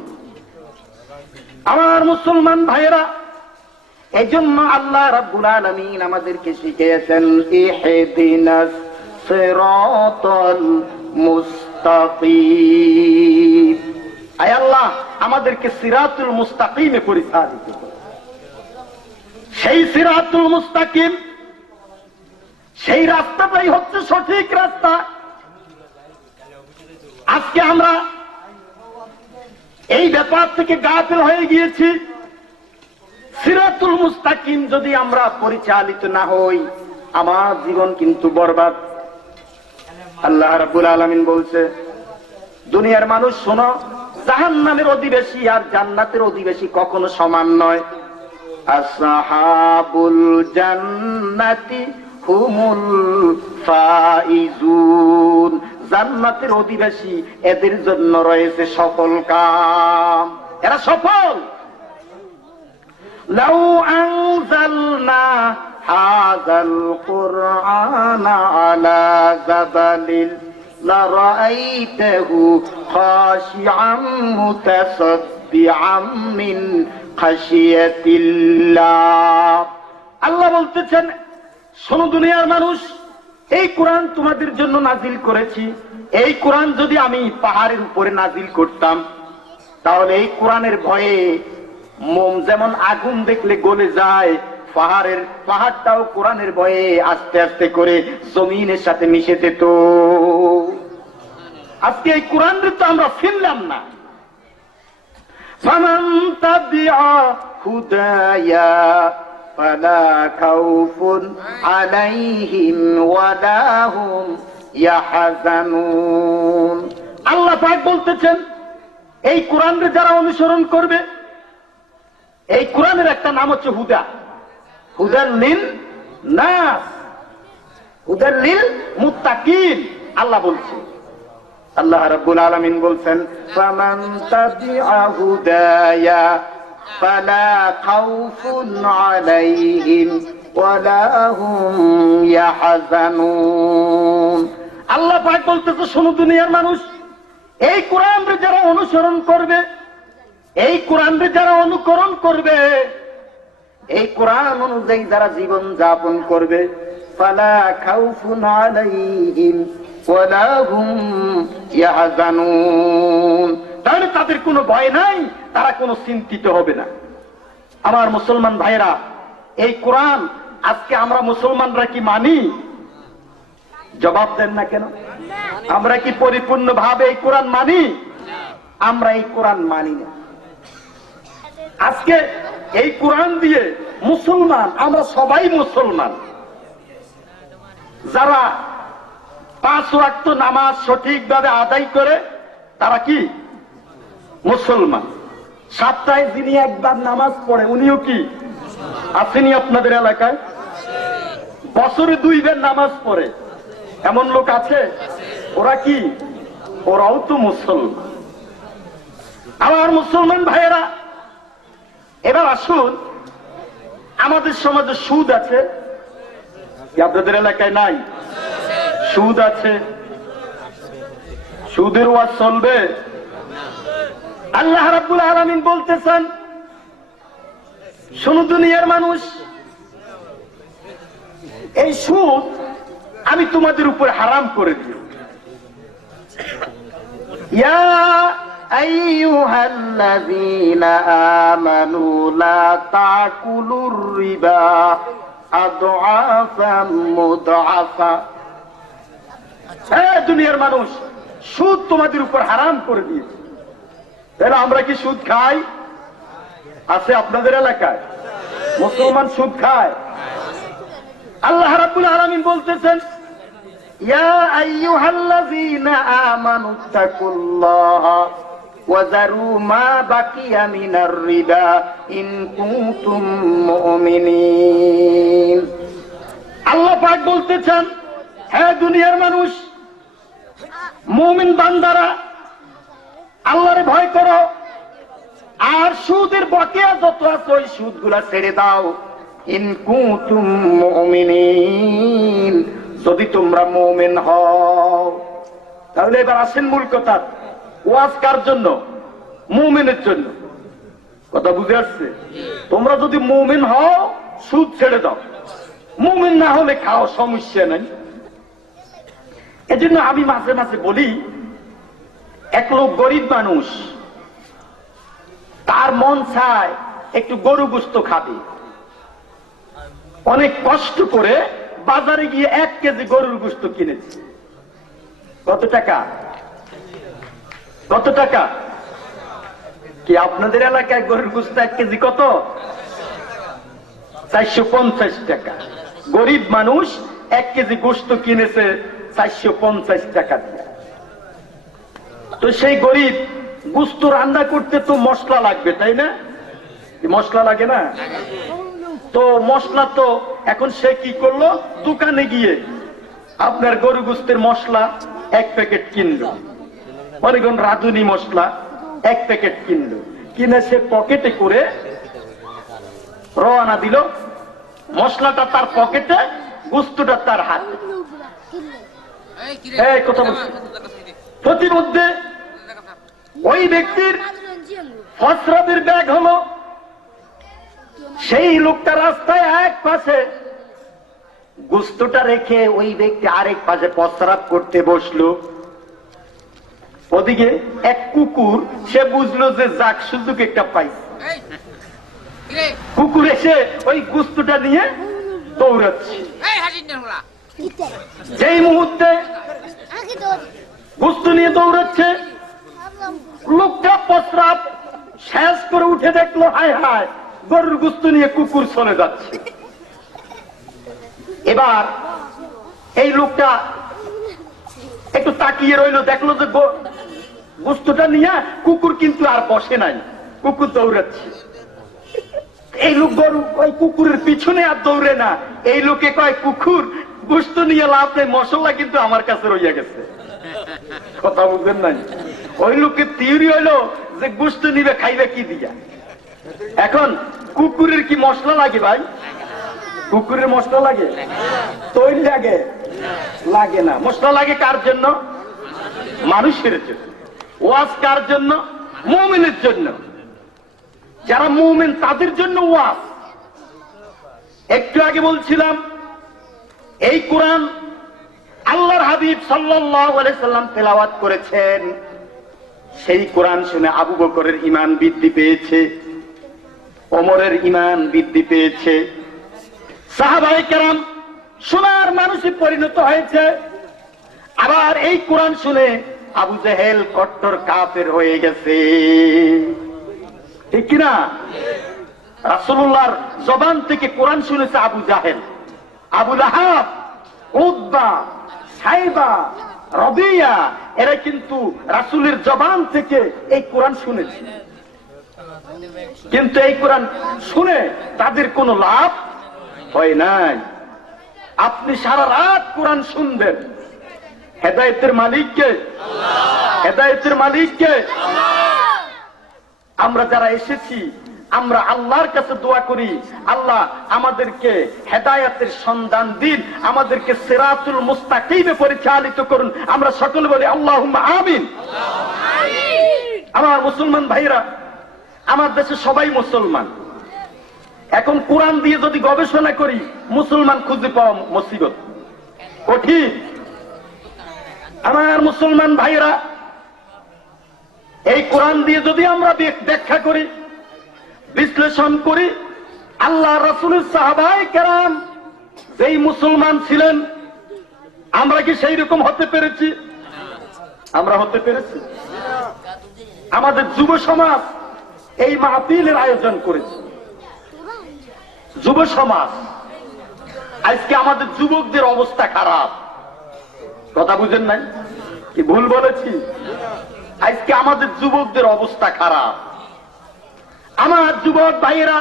আমার মুসলমান ভাইয়েরা, এই জন্য আল্লাহ রাব্বুল আলামিন আমাদেরকে শিখিয়েছেন, ইহদিনাস সিরাতাল মুস্তাকিম। আয় আল্লাহ, আমাদেরকে সিরাতুল মুস্তাকিমে পরিচালিত করুন। সেই সিরাতুল মুস্তাকিম, সেই রাস্তাটাই হচ্ছে সঠিক রাস্তা। আজকে আমরা এই ব্যাপার থেকে গাফিল হয়ে গিয়েছি। সিরাতুল মুস্তাকিম যদি আমরা পরিচালিত না হই, আমার জীবন কিন্তু বরবাদ। আল্লাহ রাব্বুল আলামিন বলছে, দুনিয়ার মানুষ শোনো, জাহান্নামের অধিবাসী আর জান্নাতের অধিবাসী কখনো সমান নয়। আসহাবুল জান্নাতি হুমুল ফাইজুন, জান্নাতের অধিবাসী, এদের জন্য রয়েছে সফল কাম, এরা সফল। লাউ আনজালনা হাযাল কুরআনা আলা জাবালিন লারাআইতাহু খাশিআম মুতাসাদ্দিআম মিন খাশিয়াতিল্লাহ। আল্লাহ বলতেছেন, শোনো দুনিয়ার মানুষ, এই কোরআন তোমাদের জন্য নাজিল করেছি। এই কোরআন যদি আমি পাহাড়ের উপরে নাজিল করতাম, তাহলে এই কোরআনের ভয়ে মোম যেমন আগুন দেখলে গলে যায়, পাহাড়টাও কোরআনের ভয়ে আস্তে আস্তে করে জমিনের সাথে মিশে যেত। আজকে এই কোরআনের তো আমরা ফিরলাম না। ফামান তাবিআ হুদায়া ফালা খাউফুন আলাইহিম ওয়ালা হুম ইয়াহজানুন। আল্লাহ পাক বলতেছেন, এই কোরআনের যারা অনুসরণ করবে, এই কোরআনের একটা নাম হচ্ছে হুদা, হুদাল লিল নাস, হুদাল লিল মুত্তাকিন। আল্লাহ বলছে, আল্লাহ রাব্বুল আলামিন বলছেন, ফামান তাবিআ হুদায়া ফালা খাউফুন আলাইহিম ওয়ালা হুম ইয়াহজানুন। আল্লাহ পাক বলতেছে, শোনো দুনিয়ার মানুষ, এই কোরআনের যারা অনুসরণ করবে, এই কোরআনের যারা অনুকরণ করবে, এই কোরআন অনুযায়ী যারা জীবন যাপন করবে, ফালা খাউফুন আলাইহিম ওয়ালা হুম ইয়াহজানুন, তাহলে তাদের কোনো ভয় নাই, তারা কোনো চিন্তিত হবে না। আমার মুসলমান ভাইরা, এই কোরআন আজকে আমরা মুসলমানরা কি মানি? জবাব দেন না কেন? আমরা কি পরিপূর্ণভাবে এই কোরআন মানি? আমরা এই কোরআন মানি না। আজকে এই কোরআন দিয়ে মুসলমান, আমরা সবাই মুসলমান। যারা 5 ওয়াক্ত নামাজ সঠিকভাবে আদায় করে, তারা কি মুসলমান। সপ্তাহে যিনি একবার নামাজ পড়ে, উনিও কি আসেনি আপনাদের এলাকায়? বছরে 2 বার নামাজ পড়ে এমন লোক আছে? ওরা কি? ওরাও তো মুসলমান। আমার মুসলমান ভাইয়েরা, এবার আসুন, আমাদের সমাজে সুদ আছে, আপনাদের এলাকায় নাই? সুদ আছে, সুদের ওয়াজ চলবে? আল্লাহ রাব্বুল আলামিন বলতেছেন, শোনো দুনিয়ার মানুষ, এই সুদ আমি তোমাদের উপর হারাম করে দিই। ইয়া আইয়ুহাল্লাযীনা আমানু লা তাকুলুর রিবা আদআফাম মুদআফা। হে দুনিয়ার মানুষ, সুদ তোমাদের উপর হারাম করে দিয়েছে। তাহলে আমরা কি সুদ খাই? আছে আপনাদের এলাকায়? মুসলমান সুদ খায়? আল্লাহ রাব্বুল আলামিন বলতেছেন, ইয়া আইয়ুহাল্লাযীনা আমানুত্তাকুল্লাহা ওয়া যারু মা বাকিয়া মিনার রিবা ইন কুনতুম মুমিনিন। আল্লাহ পাক বলতেছেন, হে দুনিয়ার মানুষ, মুমিন বান্দারা, আল্লাহর ভয় করো, আর সুদের বকেয়া যত আছে ওই সুদগুলা ছেড়ে দাও। ইন কুনতুম মুমিনিন, যদি তোমরা মুমিন হও। তাহলে এবার আসেন মূল কথা, ওয়াজ কার জন্য? মুমিনের জন্য। কথা বুঝে আসছে? তোমরা যদি মুমিন হও, সুদ ছেড়ে দাও। মুমিন না হলে খাও, সমস্যা নাই। এজন্য আমি মাঝে মাঝে বলি, এক লোক গরিব মানুষ, তার মন চায় একটু গরু গোশত খাবে। অনেক কষ্ট করে বাজারে গিয়ে 1 কেজি গরুর গোশত কিনেছে। কত টাকা? কত টাকা? কি আপনাদের এলাকায় গরুর গোশত 1 কেজি কত? 450 টাকা। গরিব মানুষ 1 কেজি গোশত কিনেছে 450 টাকা দিয়ে। তো সেই গরিব, গোশত রান্না করতে তো মশলা লাগবে, তাই না? মশলা লাগে না? তো মশলা তো এখন সে কি করলো, দোকানে গিয়ে আপনার গরু গোশতের মশলা 1 প্যাকেট কিনলো, অনেকক্ষণ রাঁধুনি মশলা 1 প্যাকেট কিনলো, কিনে সে পকেটে করে রওনা দিল। মশলাটা তার পকেটে, গোশতটা তার হাতে। এই কথা বলছি। প্রতিমধ্যে ওই ব্যক্তির ফসরাদের ব্যাগ হলো, সেই লোকটা রাস্তায় এক পাশে গোস্তটা রেখে ওই ব্যক্তি আরেক পাশে প্রস্রাব করতে বসলো। ওদিকে এক কুকুর, সে বুঝলো যে যাক সুযোগ একটা পাইছে, কুকুর এসে ওই গোস্তটা নিয়ে দৌড়াচ্ছে। যেই মুহূর্তে গোস্ত নিয়ে দৌড়াচ্ছে, লোকটা প্রস্রাব শেষ করে উঠে দেখলো হায় হায় গরুর গোস্ত নিয়ে কুকুর চলে যাচ্ছে। এবার এই লোকটা একটু তাকিয়ে রইলো, দেখলো যে গোস্তটা নিয়ে কুকুর কিন্তু আর বসে নাই, কুকুর দৌড়াচ্ছে। এই লোক গরু ওই কুকুরের পিছনে আর দৌড়ে না, এই লোকে কয় কুকুর গোস্ত নিয়ে লাভ নেই, মশলা কিন্তু আমার কাছে রইয়া গেছে। কথা বুঝবেন নাই? ওই লোকের থিওরি হইলো যে গোস্ত নিবে খাইবে কি দিয়া। এখন কুকুরের কি মশলা লাগে ভাই? কুকুরের মশলা লাগে? তৈল লাগে? লাগে না। মশলা লাগে কার জন্য? মানুষের জন্য। ওয়াজ কার জন্য? মুমিনের জন্য। যারা মুমিন তাদের জন্য ওয়াজ। একটু আগে বলছিলাম এই কোরআন আল্লাহর হাবিব সাল্লাল্লাহু আলাইহি সাল্লাম তেলাওয়াত করেছেন। সেই কোরআন শুনে আবু বকরের ঈমান বৃদ্ধি পেয়েছে, ওমরের ঈমান বৃদ্ধি পেয়েছে, সাহাবায়ে কেরাম সোনার মানুষে পরিণত হয়েছে। আবার এই কোরআন শুনে আবু জেহেল কট্টর কাফের হয়ে গেছে, ঠিক কিনা? রাসূলুল্লাহর জবান থেকে কোরআন শুনেছে আবু জাহেল, আবু লাহাব, উতবা, সাইবা, রবিয়া, এরা কিন্তু রাসূলের জবান থেকে এই কোরআন শুনেছে। কিন্তু এই কোরআন শুনে তাদের কোনো লাভ হয় নাই। আপনি সারা রাত কোরআন শুনবেন, হেদায়েতের মালিককে, হেদায়েতের মালিককে। আমরা যারা এসেছি আমরা আল্লাহর কাছে দোয়া করি, আল্লাহ আমাদেরকে হেদায়েতের সন্ধান দিন, আমাদেরকে সিরাতুল মুস্তাকিমে পরিচালিত করুন। আমরা সকলে বলি আল্লাহুম্মা আমিন। আমার মুসলমান ভাইরা, আমার দেশে সবাই মুসলমান। এখন কোরআন দিয়ে যদি গবেষণা করি, মুসলমান খুঁজে পাওয়া মুসিবত, কঠিন। আমার মুসলমান ভাইরা, এই কোরআন দিয়ে যদি আমরা ব্যাখ্যা করি, বিশ্লেষণ করি, আল্লাহ রাসূলের সাহাবায়ে কেরাম যেই মুসলমান ছিলেন, আমরা কি সেই রকম হতে পেরেছি? আমরা হতে পেরেছি? আমাদের যুব সমাজ এই মাহফিলের আয়োজন করেছে, যুব সমাজ। আজকে আমাদের যুবকদের অবস্থা খারাপ, কথা বুঝেন নাই? কি ভুল বলেছি? আজকে আমাদের যুবকদের অবস্থা খারাপ। আমার যুবক ভাইয়েরা,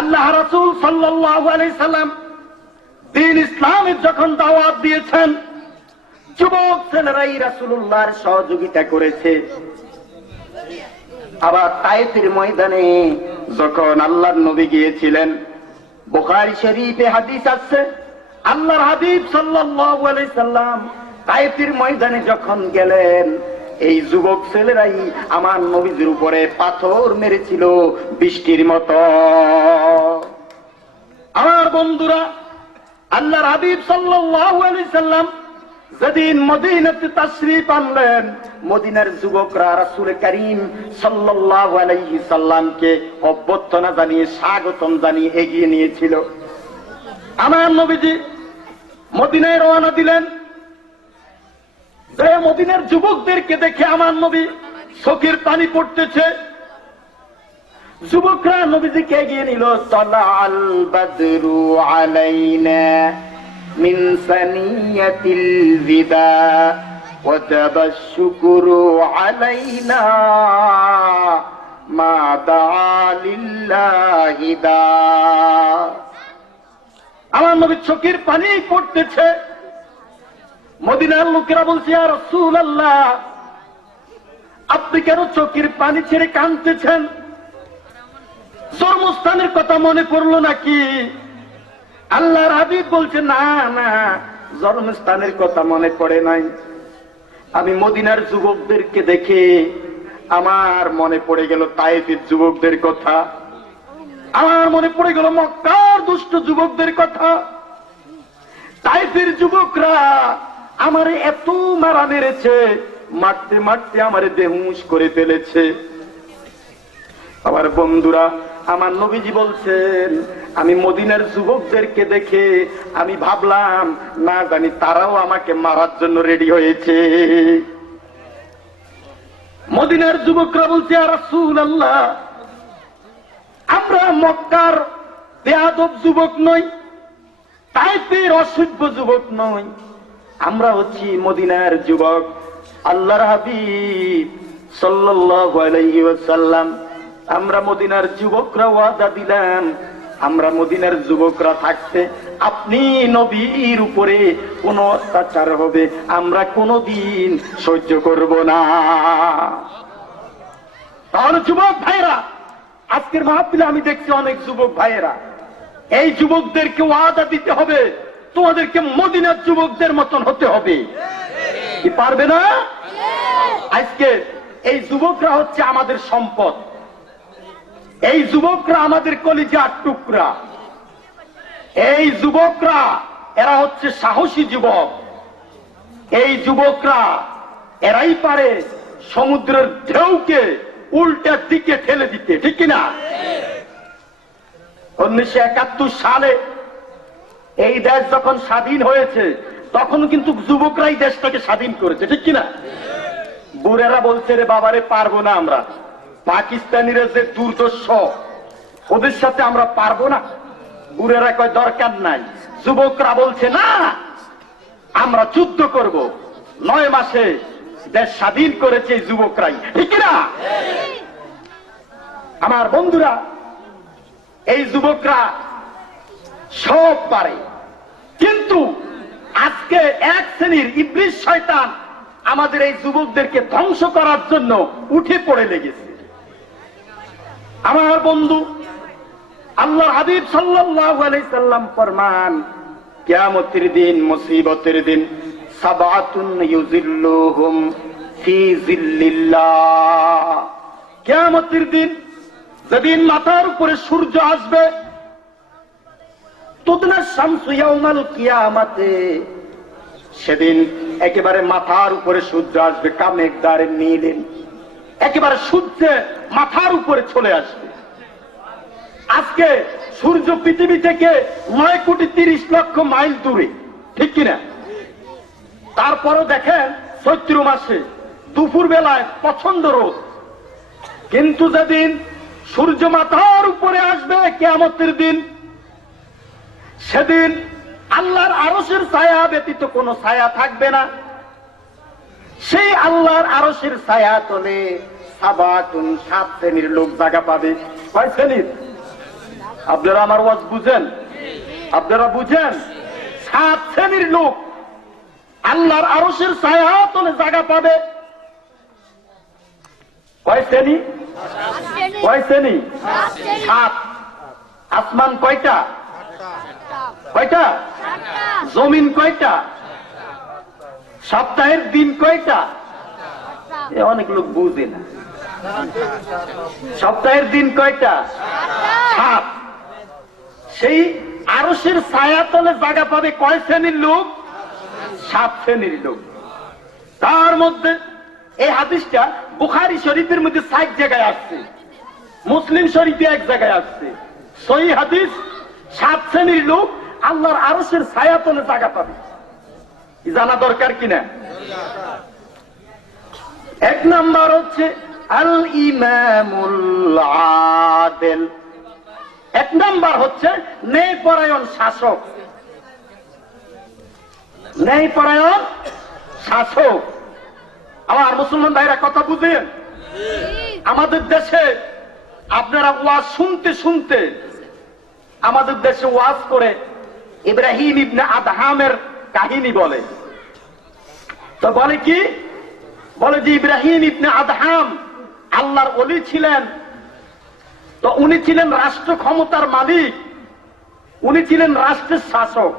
আল্লাহ রাসূল সাল্লাল্লাহু আলাইহি সাল্লাম দ্বীন ইসলামের যখন দাওয়াত দিয়েছেন, যুবক ছেলেরাই রাসূলুল্লাহর সহযোগিতা করেছে। আবার তায়েফের ময়দানে যখন আল্লাহর নবী গিয়েছিলেন, বুখারী শরীফে হাদিস আছে, আল্লাহর হাবিব সাল্লাল্লাহু আলাইহি সাল্লাম তায়েফের ময়দানে যখন গেলেন, এই যুবক ছেলেরাই আমার নবীর উপরে পাথর মেরেছিল বৃষ্টির মতো। আমার বন্ধুরা, আল্লাহর হাবিব সাল্লাল্লাহু আলাইহি সাল্লাম যেদিন মদিনাতে তাশরীফ আনলেন, মদিনার যুবকরা রাসূল করিম সাল্লাল্লাহু আলাইহি সাল্লামকে অভ্যর্থনা জানিয়ে স্বাগতম জানিয়ে এগিয়ে নিয়েছিল। আমার নবীজি মদিনায় রওনা দিলেন। যে মদিনার যুবকদেরকে দেখে আমার নবী চোখের পানি পড়তেছে। যুবকরা নবীজিকে এগিয়ে নিল। তালাআল বাদরু আলাইনা মিন সানিয়াতিল বিদা ওয়াজাবা শুকরু আলাইনা মা দাআ লিল্লাহি দা। আমার নবী চোখের পানি পড়তেছে। মদিনার লোকেরা বলছে, ইয়া রাসূলুল্লাহ, আপনি কেন চোখের পানি ছেড়ে কাঁদতেছেন? জন্মস্থানের কথা মনে পড়লো নাকি? আল্লাহর হাবিব বলছে, না না, জন্মস্থানের কথা মনে পড়ে নাই। আমি মদিনার যুবকদেরকে দেখে আমার মনে পড়ে গেল তায়েফের যুবকদের কথা, আমার মনে পড়ে গেল মক্কার দুষ্ট যুবকদের কথা। তায়েফের যুবকরা আমারে এত মারা মেরেছে, মারতে মারতে আমারে বেহুশ করে ফেলেছে। আমার বন্ধুরা, আমার নবীজি বলছেন, আমি মদিনার যুবকদেরকে দেখে আমি ভাবলাম না জানি তারাও আমাকে মারার জন্য রেডি হয়েছে। মদিনার যুবকরা বলছে, ইয়া রাসূলুল্লাহ, আমরা মক্কার বেয়াদব যুবক নই, তায়েফের অসভ্য যুবক নই, আমরা হচ্ছি মদিনার যুবক। আল্লাহর হাবিব সাল্লাল্লাহু আলাইহি ওয়াসাল্লাম, আমরা মদিনার যুবকরা ওয়াদা দিলাম, আমরা মদিনার যুবকরা থাকতে আপনি নবীর উপরে কোন অত্যাচার হবে আমরা কোনদিন সহ্য করব না। তাহলে যুবক ভাইরা, আজকের মাহফিলে আমি দেখছি অনেক যুবক ভাইয়েরা, এই যুবকদেরকে ওয়াদা দিতে হবে, তোমাদেরকে মদিনার যুবকদের মতন হতে হবে। কি পারবে না? আজকে এই যুবকরা হচ্ছে আমাদের সম্পদ, এই যুবকরা আমাদের কলিজার টুকরা, এই যুবকরা এরা হচ্ছে সাহসী যুবক, এই যুবকরা এরাই পারে সমুদ্রের ঢেউকে উল্টার দিকে ঠেলে দিতে, ঠিক কিনা? 1971 সালে এই দেশ যখন স্বাধীন হয়েছে তখন কিন্তু যুবকরাই দেশটাকে স্বাধীন করেছে, ঠিক কিনা? বুড়েরা বলছে, রে বাবারে পারবো না, আমরা পাকিস্তানিরা যে দুর্দর্শ, ওদের সাথে আমরা পারবো না। বুড়েরা কয় দরকার নাই, যুবকরা বলছে না, আমরা যুদ্ধ করব। 9 মাসে দেশ স্বাধীন করেছে এই যুবকরাই, ঠিক না? আমার বন্ধুরা, এই যুবকরা সব পারে, কিন্তু আজকে এক শ্রেণীর ইবলিস শয়তান আমাদের এই যুবকদেরকে ধ্বংস করার জন্য উঠে পড়ে লেগেছে। আমার বন্ধু, আল্লাহর হাবিব সাল্লাল্লাহু আলাইহি সাল্লাম ফরমান, কিয়ামতের দিন, মুসিবতের দিন, সাবাতুন ইউজিল্লুহুম ফি জিল্লিল্লাহ। কিয়ামতের দিন যেদিন মাথার উপরে সূর্য আসবে, তুদনা শামসু ইয়াউমাল কিয়ামাতে, সেদিন একেবারে মাথার উপরে সূর্য আসবে, কামেকদারে নীলেন, একেবারে সূর্যে মাথার উপরে চলে আসবে। আজকে সূর্য পৃথিবী থেকে 9,30,00,000 মাইল দূরে, ঠিক কিনা? তারপরও দেখেন চৈত্র মাসে দুপুর বেলায় প্রচন্ড রোদ, কিন্তু যেদিন সূর্য মাথার উপরে আসবে কিয়ামতের দিন, সেদিন আল্লাহর আরশের ছায়া ব্যতীত কোনো ছায়া থাকবে না। সেই আল্লাহর আরশের ছায়া তলে সাবাতুন, 7 শ্রেণীর লোক জায়গা পাবে। কয় শ্রেণীর? আপনারা আমার ওয়াজ বুঝেন? আপনারা বুঝেন? 7 শ্রেণীর লোক আল্লাহর আরশের ছায়া তলে জায়গা পাবে। কয় শ্রেণী? কয় শ্রেণী? 7। আসমান কয়টা? কয়টা? জমিন কয়টা? সপ্তাহের দিন কয়টা? অনেক লোক বুঝে না। সপ্তাহের দিন কয়টা? 7। সেই আরশের ছায়া তলে জায়গা পাবে কয় শ্রেণীর লোক? 7 শ্রেণীর লোক। তার মধ্যে এই হাদিসটা বুখারী শরীফের মধ্যে 60 জায়গায় আসছে, মুসলিম শরীফে 1 জায়গায় আসছে। সহিহ হাদিস, 7 শ্রেণীর লোক আল্লাহর আরশের ছায়া তলে জায়গা পাবে। জানা দরকার কিনা? 1 নাম্বার হচ্ছে আল ইমামুল আদিল। 1 নাম্বার হচ্ছে ন্যায়পরায়ণ শাসক। ন্যায়পরায়ণ শাসক। আমার মুসলমান ভাইরা কথা বুঝেন? আমাদের দেশে আপনারা ওয়াজ শুনতে শুনতে, আমাদের দেশে ওয়াজ করে ইব্রাহিম ইবনে আদহামের কাহিনী বলে। তো বলে কি? বলে যে ইব্রাহিম ইবনে আদহাম আল্লাহর ওলি ছিলেন। তো উনি ছিলেন রাষ্ট্র ক্ষমতার মালিক, উনি ছিলেন রাষ্ট্রের শাসক।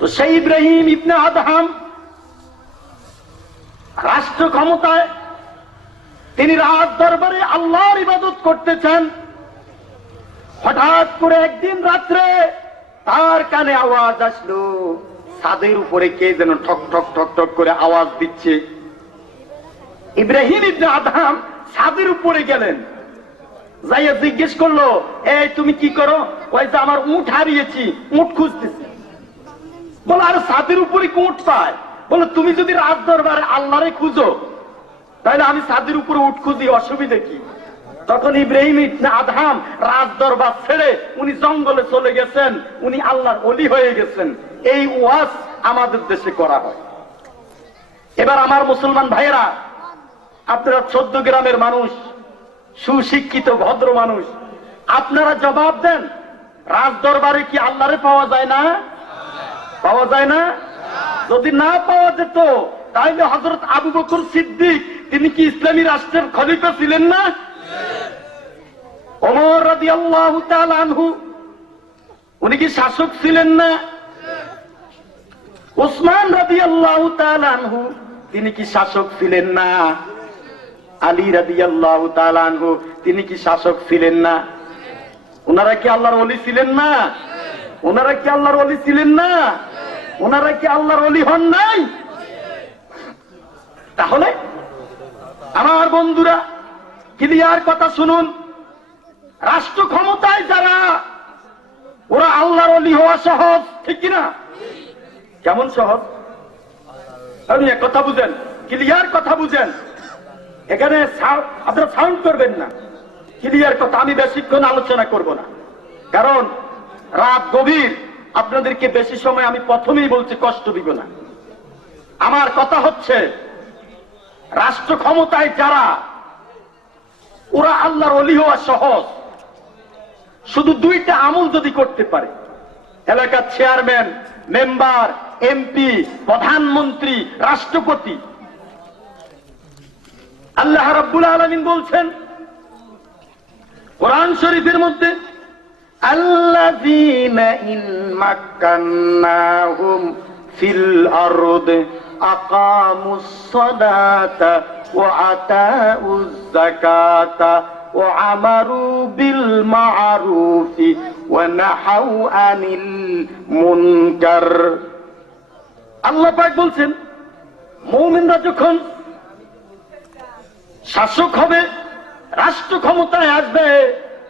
তো সেই ইব্রাহিম ইবনে আদহাম রাষ্ট্র ক্ষমতায়, তিনি রাজ দরবারে আল্লাহর ইবাদত করতেছেন। হঠাৎ করে একদিন রাত্রে তার কানে আওয়াজ আসলো, ছাদের উপরে কে যেন ঠক ঠক ঠক ঠক করে আওয়াজ দিচ্ছে। ইব্রাহিম ইবনে আদহাম ছাদের উপরে গেলেন, যাইয়া জিজ্ঞেস করলো, এই তুমি কি করো? ওই যে আমার উট হারিয়েছি, উট খুঁজতেছি। বলে আর ছাদের উপরে কি উট পায়? বলে তুমি যদি রাজ দরবারে আল্লাহরে খুঁজো তাহলে আমি ছাদের উপরে উট খুঁজি, অসুবিধা কি? তখন ইব্রাহিম ইবনে আদহাম রাজ দরবার ছেড়ে উনি জঙ্গলে চলে গেছেন, উনি আল্লাহর ওলি হয়ে গেছেন। এই ওয়াজ আমাদের দেশে করা হয়। এবার আমার মুসলমান ভাইয়েরা, আপনারা 14 গ্রামের মানুষ, সুশিক্ষিত ভদ্র মানুষ, আপনারা জবাব দেন, রাজ দরবারে কি আল্লাহরে পাওয়া যায় না? পাওয়া যায় না? যদি না পাওয়া যেত তাহলে হযরত আবু বকর সিদ্দিক তিনি কি ইসলামী রাষ্ট্রের খলিফা ছিলেন না? ওমর রাদিয়াল্লাহু তাআলা আনহু উনি কি শাসক ছিলেন না? উসমান রাদিয়াল্লাহু তাআলা আনহু তিনি কি শাসক ছিলেন না? আলী রাদিয়াল্লাহু তাআলা আনহু তিনি কি শাসক ছিলেন না? ওনারা কি আল্লাহর ওলি ছিলেন না? ওনারা কি আল্লাহর ওলি ছিলেন না? ওনারা কি আল্লাহর ওলি হন নাই? তাহলে আমার বন্ধুরা, ক্লিয়ার কথা শুনুন, রাষ্ট্র ক্ষমতায় যারা, ওরা আল্লাহর ওলি হওয়া সহজ, ঠিক কিনা? কেমন সহজ? আপনি এক কথা বুঝেন, ক্লিয়ার কথা বুঝেন। এখানে আপনারা সাউন্ড করবেন না, ক্লিয়ার কথা। আমি বেশিক্ষণ আলোচনা করব না, কারণ রাত গভীর। আপনাদেরকে বেশি সময় আমি প্রথমেই বলছি, কষ্ট দিব না। আমার কথা হচ্ছে, রাষ্ট্র ক্ষমতায় যারা, ওরা আল্লাহর ওলি হওয়া সহজ। শুধু 2টা আমল যদি করতে পারে, এলাকার চেয়ারম্যান, মেম্বার, এমপি, প্রধানমন্ত্রী, রাষ্ট্রপতি। আল্লাহ রাব্বুল আলামিন বলছেন কোরআন শরীফের মধ্যে, আল্লাযীনা ইন মাক্কান্নাহুম ফিল আরদি আকামুস সালাতা ওয়া আতাউয যাকাতা ওয়া আমারু বিল মা'রুফি ওয়া নাহাউ আনিল মুনকার। আল্লাহ পাক বলছেন, মুমিনরা যখন শাসক হবে, রাষ্ট্র ক্ষমতায় আসবে,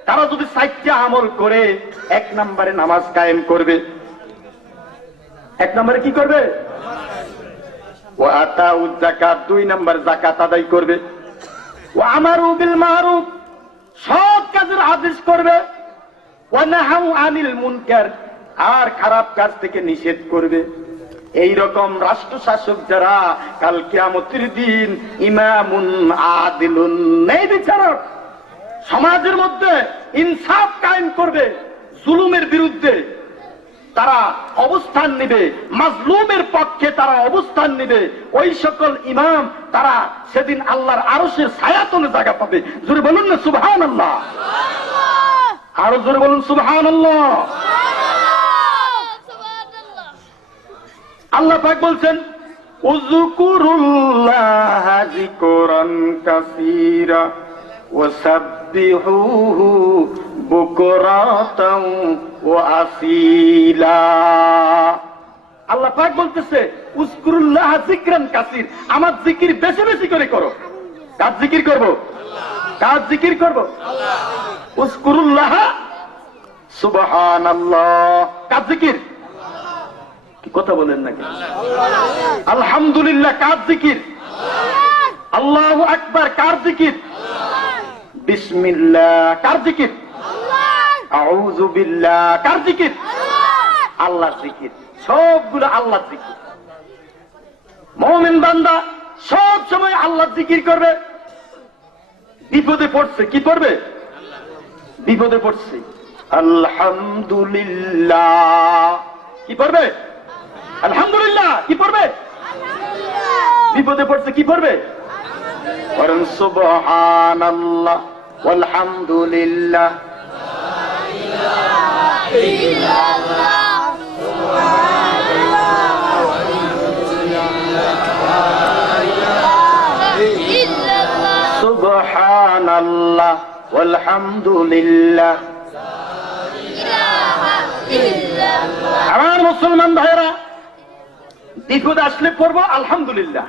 তারা যদি 4টা আমল করে, 1 নম্বরে নামাজ কায়েম করবে। 1 নম্বরে কি করবে? ওয়া আতাউয যাকাত, 2 নম্বর যাকাত আদায় করবে। ওয়া আমারু বিল মা'রুফ, সৎ কাজের আদেশ করবে। ওয়া নাহাউ আনিল মুনকার, আর খারাপ কাজ থেকে নিষেধ করবে। এই রকম রাষ্ট্র শাসক যারা, কাল কিয়ামতের দিন ইমামুন আদিলুন, ন্যায় বিচারক, সমাজের মধ্যে ইনসাফ কায়েম করবে, জুলুমের বিরুদ্ধে তারা অবস্থান নেবে, মাজলুমের পক্ষে তারা অবস্থান নেবে। ওই সকল ইমাম, তারা সেদিন আল্লাহর আরশের ছায়াতলে জায়গা পাবে। জোরে বলুন না সুবহানাল্লাহ। আরো জোরে বলুন সুবহানাল্লাহ। আল্লাহ পাক বলছেন, উযকুরুল্লাহা যিকরান কাসীরা ওয়াসাব্বিহুহু বুকরাতাও ওয়া আসীলা। আল্লাহ পাক বলতেছে, উযকুরুল্লাহা যিকরান কাসীর, আমার জিকির বেশি বেশি করে করো। কার জিকির করব? কার জিকির করব? আল্লাহ। উযকুরুল্লাহা, সুবহানাল্লাহ, কার জিকির? কথা বলেন নাকি? আলহামদুলিল্লাহ কার জিকির? আল্লাহু আকবার কার জিকির? বিসমিল্লাহ কার জিকির? আউযু বিল্লাহ কার জিকির? আল্লাহর জিকির। সবগুলো আল্লাহর জিকির। মুমিন বান্দা সব সময় আল্লাহর জিকির করবে। বিপদে পড়ছে, কি করবে? বিপদে পড়ছে, আলহামদুলিল্লাহ কি পড়বে? আলহামদুলিল্লাহ কি পড়বে? বিপদে পড়ছে কি পড়বে? বলেন সুবহানাল্লাহ ওয়ালহামদুলিল্লাহ। লা ইলাহা ইল্লাল্লাহ সুবহানাল্লাহ আলহামদুলিল্লাহ। আমার মুসলমান ভাইয়েরা, বিপদ আসলে পড়বো আলহামদুলিল্লাহ।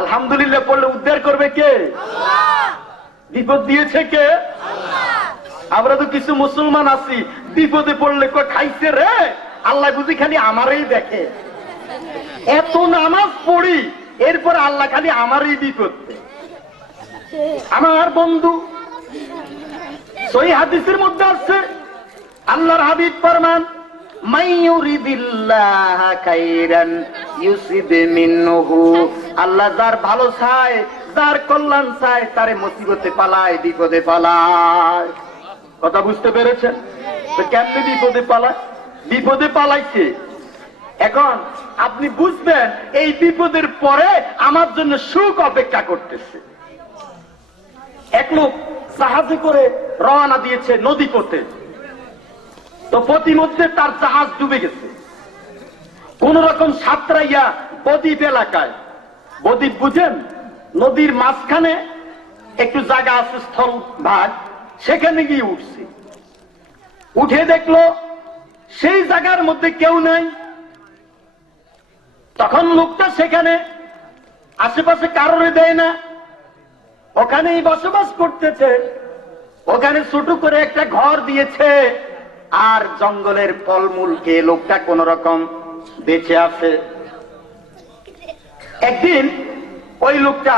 আলহামদুলিল্লাহ পড়লে উদ্ধার করবে কে? বিপদ দিয়েছে কে? আমরা তো কিছু মুসলমান আছি, বিপদে পড়লে কই খাইছে রে, আল্লাহ বুঝি খালি আমারই দেখে। এত নামাজ পড়ি, এরপর আল্লাহ খালি আমারই বিপদ দেয়। আমার বন্ধু, সহিহ হাদিসের মধ্যে আছে, আল্লাহর হাবিব ফরমান, মাইয়ুরিদিল্লাহা খাইরান ইউসিব মিনহু। আল্লাহ যার ভালো চায়, যার কল্যাণ চায়, তারে মুসিবতে পালায়, বিপদে পালায়। কথা বুঝতে পেরেছেন? তো কেমনে বিপদে পালায়? বিপদে পালাইছে। এখন আপনি বুঝবেন এই বিপদের পরে আমার জন্য সুখ অপেক্ষা করতেছে। এক লোক জাহাজে করে রওনা দিয়েছে নদী পথে, তো পথিমধ্যে তার জাহাজ ডুবে গেছে। কোন রকম সাঁতরাইয়া বদ্বীপ এলাকায়, বদ্বীপ বুঝেন, নদীর মাঝখানে একটু জায়গা আছে, স্থল ভাগ, সেখানে গিয়ে উঠছে। উঠে দেখলো সেই জায়গার মধ্যে কেউ নাই। তখন লোকটা সেখানে আশেপাশে কারোরে দেয় না, ওখানেই বসবাস করতেছে। ওখানে ছোট করে একটা ঘর দিয়েছে, আর জঙ্গলের ফলমূল খেয়ে লোকটা কোন রকম বেঁচে আছে। একদিন ওই লোকটা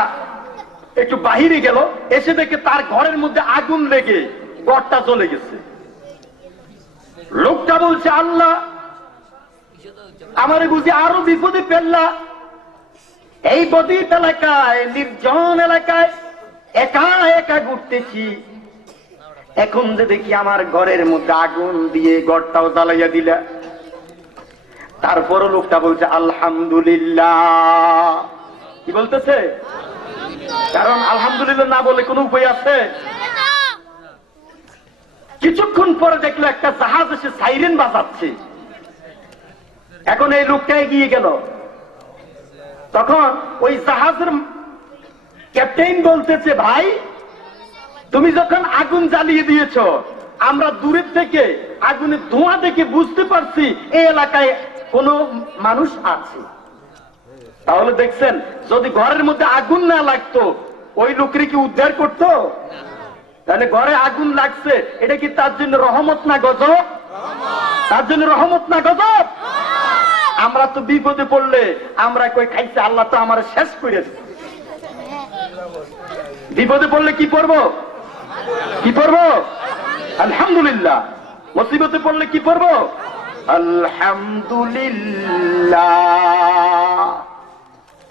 একটু বাহিরে গেল, এসে দেখে তার ঘরের মধ্যে আগুন লেগে ঘরটা জ্বলে গেছে। লোকটা বলছে, আল্লাহ আমারে বুঝি আরো বিপদে ফেললা। এই বদ্বীপ এলাকায়, নির্জন এলাকায় একা একা ঘুরতেছি, এখন যে দেখি আমার ঘরের মধ্যে আগুন দিয়ে ঘরটাও জ্বালাইয়া দিলা। তারপরও লোকটা বলছে আলহামদুলিল্লাহ। কি বলতেছে? কারণ আলহামদুলিল্লাহ না বলে কোনো উপায় আছে? কিছুক্ষণ পরে দেখলো একটা জাহাজ এসে সাইরেন বাজাচ্ছে। এখন এই লোকটা এগিয়ে গেল, তখন ওই জাহাজের ক্যাপ্টেন বলতেছে, ভাই তুমি যখন আগুন জ্বালিয়ে দিয়েছ, আমরা দূরের থেকে আগুনের ধোঁয়া দেখে বুঝতে পারছি এই এলাকায় কোনো মানুষ আছে। তাহলে দেখছেন, যদি ঘরের মধ্যে আগুন না লাগতো, ওই লোকের কি উদ্ধার করতো? তাহলে ঘরে আগুন লাগছে, এটা কি তার জন্য রহমত না গজব? তার জন্য রহমত না গজব? আমরা তো বিপদে পড়লে আমরা কই খাইছে, আল্লাহ তো আমার শেষ করেছে। বিপদে পড়লে কি পড়বো? কি পড়বো? আলহামদুলিল্লাহ। মুসিবতে পড়লে কি পড়বো? আলহামদুলিল্লাহ।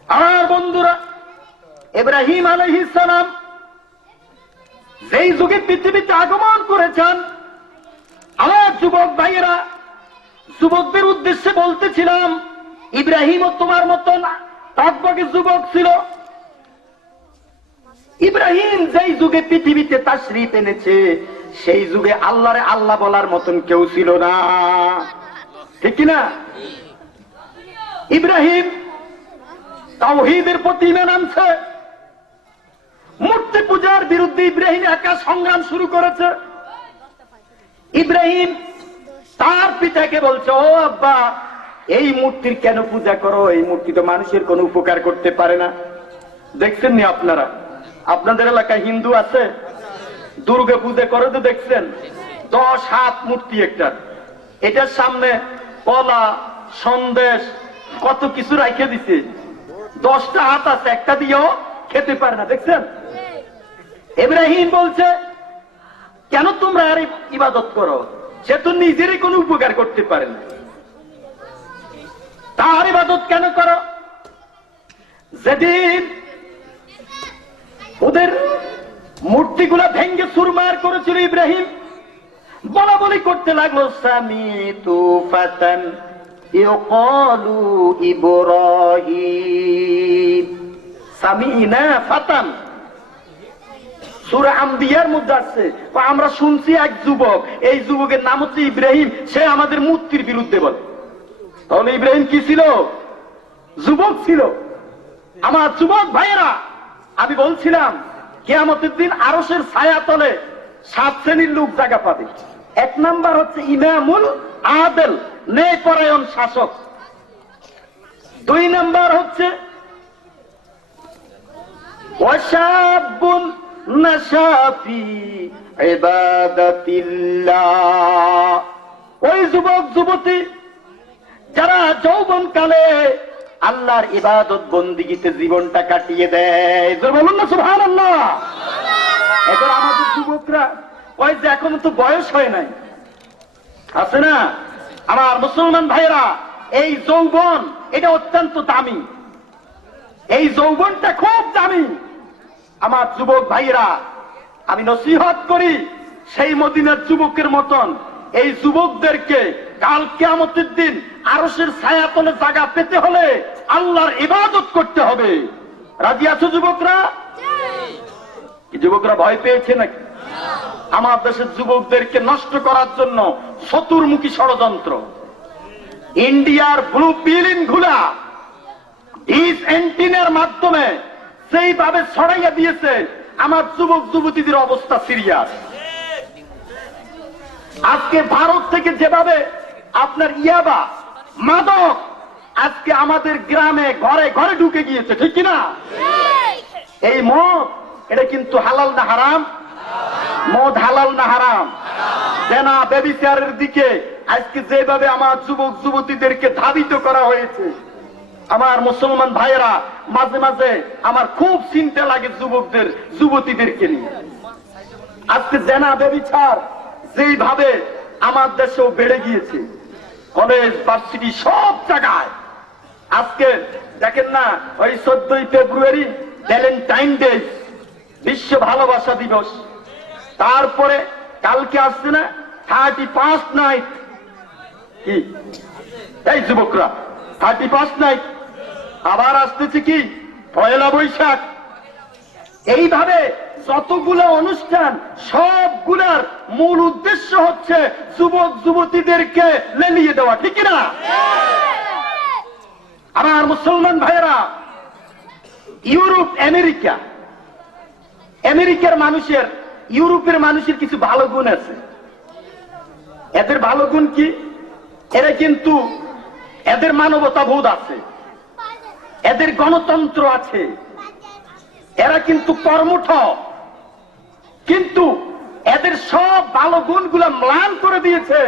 আমার বন্ধুরা, ইব্রাহিম আলাইহিস সালাম যেই যুগে পৃথিবীতে আগমন করেছেন, আমার যুবক ভাইয়েরা, যুবকদের উদ্দেশ্যে বলতেছিলাম, ইব্রাহিমও তোমার মতন তাকওয়ার যুবক ছিল। ইব্রাহিম যেই যুগে পৃথিবীতে তাশরীফ এনেছে, সেই যুগে আল্লাহরে আল্লাহ বলার মতন কেউ ছিল না, ঠিক কিনা? ইব্রাহিম তাওহীদের প্রতি ঈমান আনছে, মূর্তি পূজার বিরুদ্ধে ইব্রাহিম একা সংগ্রাম শুরু করেছে। ইব্রাহিম তার পিতাকে বলছে, ও আব্বা, এই মূর্তির কেন পূজা করো? এই মূর্তি তো মানুষের কোনো উপকার করতে পারে না। দেখছেন নি আপনারা, আপনাদের এলাকায় হিন্দু আছে, দুর্গা পূজা করে তো দেখছেন, 10 হাত মূর্তি একটা, এটার সামনে কলা সন্দেশ কত কিছু রাখে দিছে, 10টা হাত আছে, একটা দিয়েও খেতে পারে না। দেখছেন? ইব্রাহিম বলছে, কেন তোমরা আর ইবাদত করো? সে তো নিজেরই কোনো উপকার করতে পারে না, তার ইবাদত কেন করো? যেদিন ওদের মূর্তিগুলা ভেঙ্গে চুরমার করেছিল, ইব্রাহিম বলা বলি করতে লাগলো, সামিতু ফাতান ইউকালু ইব্রাহিম। সামিনা ফাতান সূরা আম্বিয়ার মধ্যে আছে, আমরা শুনছি এক যুবক, এই যুবকের নাম হচ্ছে ইব্রাহিম, সে আমাদের মূর্তির বিরুদ্ধে বলে। তাহলে ইব্রাহিম কি ছিল? যুবক ছিল। আমার যুবক ভাইয়েরা, আমি বলছিলাম কিয়ামতের দিন আরশের ছায়া তলে 7 শ্রেণীর লোক জায়গা পাবে। 1 নাম্বার হচ্ছে ইমামুল আদেল, ন্যায়পরায়ণ শাসক। 2 নাম্বার হচ্ছে ওয়াশাবুন নাশাফি ইবাদাতিল্লাহ, ওই যুবক যুবতী যারা যৌবন কালে আল্লাহর ইবাদত বন্দিগিতে জীবনটা কাটিয়ে দেয়। বলুন না সুবহানাল্লাহ। এখন আমাদের যুবকরা ওই যে এখন তো বয়স হয় নাই, আছে না আমার মুসলমান ভাইরা, এই যৌবন এটা অত্যন্ত দামি, এই যৌবনটা খুব দামি। আমার যুবক ভাইরা, আমি নসিহত করি সেই মদিনার যুবকের মতন এই যুবকদেরকে কাল কিয়ামতের দিন আরশের ছায়াতলে জায়গা পেতে হলে আল্লাহর ইবাদত করতে হবে। রাজি আছো যুবকরা? কি যুবকরা ভয় পেয়েছে নাকি? আমার দেশের যুবকদেরকে নষ্ট করার জন্য চতুর্মুখী ষড়যন্ত্র, ইন্ডিয়ার ব্লু পিলিন গুলা ডিস এন্টিনার মাধ্যমে সেইভাবে ছড়াইয়া দিয়েছে, আমার যুবক যুবতীদের অবস্থা সিরিয়াস। আজকে ভারত থেকে যেভাবে আপনার ইয়াবা মাদক আজকে আমাদের গ্রামে ঘরে ঘরে ঢুকে গিয়েছে, ঠিক কিনা? এই মদ এটা কিন্তু হালাল না হারাম? মদ হালাল না হারাম? জেনা ব্যভিচারের দিকে আজকে যেভাবে আমার যুবক যুবতীদেরকে ধাবিত করা হয়েছে, আমার মুসলমান ভাইয়েরা, মাঝে মাঝে আমার খুব চিন্তা লাগে যুবকদের যুবতীদেরকে নিয়ে। আজকে জেনা ব্যভিচার যেইভাবে আমার দেশেও বেড়ে গিয়েছে, কলেজ ভার্সিটি সব জায়গায়। আজকে দেখেন না ওই 14ই ফেব্রুয়ারি ভ্যালেন্টাইন ডে, বিশ্ব ভালোবাসা দিবস, তারপরে কালকে আসছে না 31 নাইট, কি এই যুবকরা 31 নাইট, আবার আসতেছে কি 1 বৈশাখ। এইভাবে যতগুলো অনুষ্ঠান সবগুলার মূল উদ্দেশ্য হচ্ছে যুবক যুবতীদেরকে লেলিয়ে দেওয়া, ঠিক না? আমার মুসলমান ভাইয়েরা, ইউরোপ আমেরিকা, আমেরিকার মানুষের, ইউরোপের মানুষের কিছু ভালো গুণ আছে। এদের ভালো গুণ কি? এরা কিন্তু এদের মানবতাবোধ আছে, এদের গণতন্ত্র আছে, এরা কিন্তু কর্মঠ, কিন্তু এদের সব ভালো গুণগুলো ম্লান করে দিয়েছে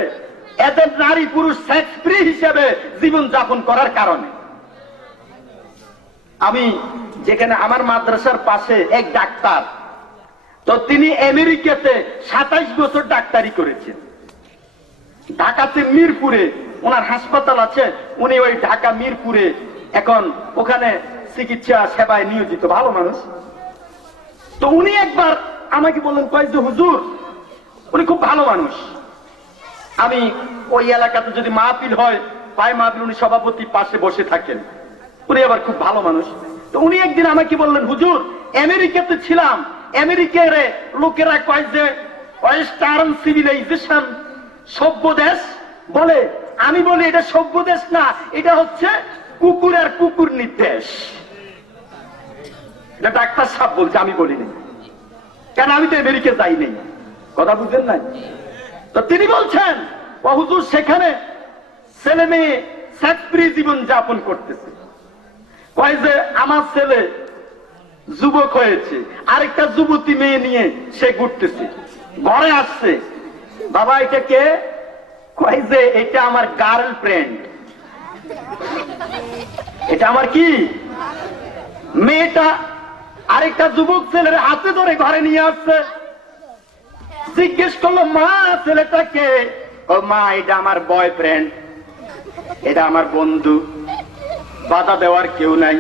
এদের নারী পুরুষ সেক্স ফ্রি হিসেবে জীবন যাপন করার কারণে। আমি যেখানে আমার মাদ্রাসার পাশে এক ডাক্তার, তো তিনি আমেরিকাতে 27 বছর ডাক্তারি করেছেন। ঢাকাতে মিরপুরে ওনার হাসপাতাল আছে, উনি ওই ঢাকা মিরপুরে এখন ওখানে চিকিৎসা সেবায় নিয়োজিত, ভালো মানুষ। তো উনি একবার আমাকে বললেন, কয় যে হুজুর, উনি খুব ভালো মানুষ, আমি ওই এলাকাতে যদি মাহফিল হয়, পায় মাহফিল, উনি সভাপতি পাশে বসে থাকেন, উনি আবার খুব ভালো মানুষ। তো উনি একদিন আমাকে বললেন, হুজুর আমেরিকাতে ছিলাম, আমেরিকার লোকেরা কয় যে ওয়েস্টার্ন সিভিলাইজেশন, সভ্য দেশ বলে। আমি বলি এটা সভ্য দেশ না, এটা হচ্ছে কুকুরের কুকুর নির্দেশ। এটা ডাক্তার সাহেব বলছে, আমি বলিনি, কেন আমি তো আমেরিকা যাই নাই, কথা বুঝেন নাই? তো তিনি বলছেন, ও হুজুর সেখানে ছেলে মেয়ে সেক্স ফ্রি জীবন যাপন করতেছে। কয় যে আমার ছেলে যুবক হয়েছে, আরেকটা যুবতী মেয়ে নিয়ে সে ঘুরতেছে, ঘরে আসছে, বাবা এটা কে? কয় যে এটা আমার গার্লফ্রেন্ড। এটা আমার কি? মেয়েটা আরেকটা যুবক ছেলের হাতে ধরে ঘরে নিয়ে আসছে, জিজ্ঞেস করলো, মা ছেলেটা কে? ও মা এটা আমার বয়ফ্রেন্ড, এটা আমার বন্ধু, বাধা দেওয়ার কেউ নাই,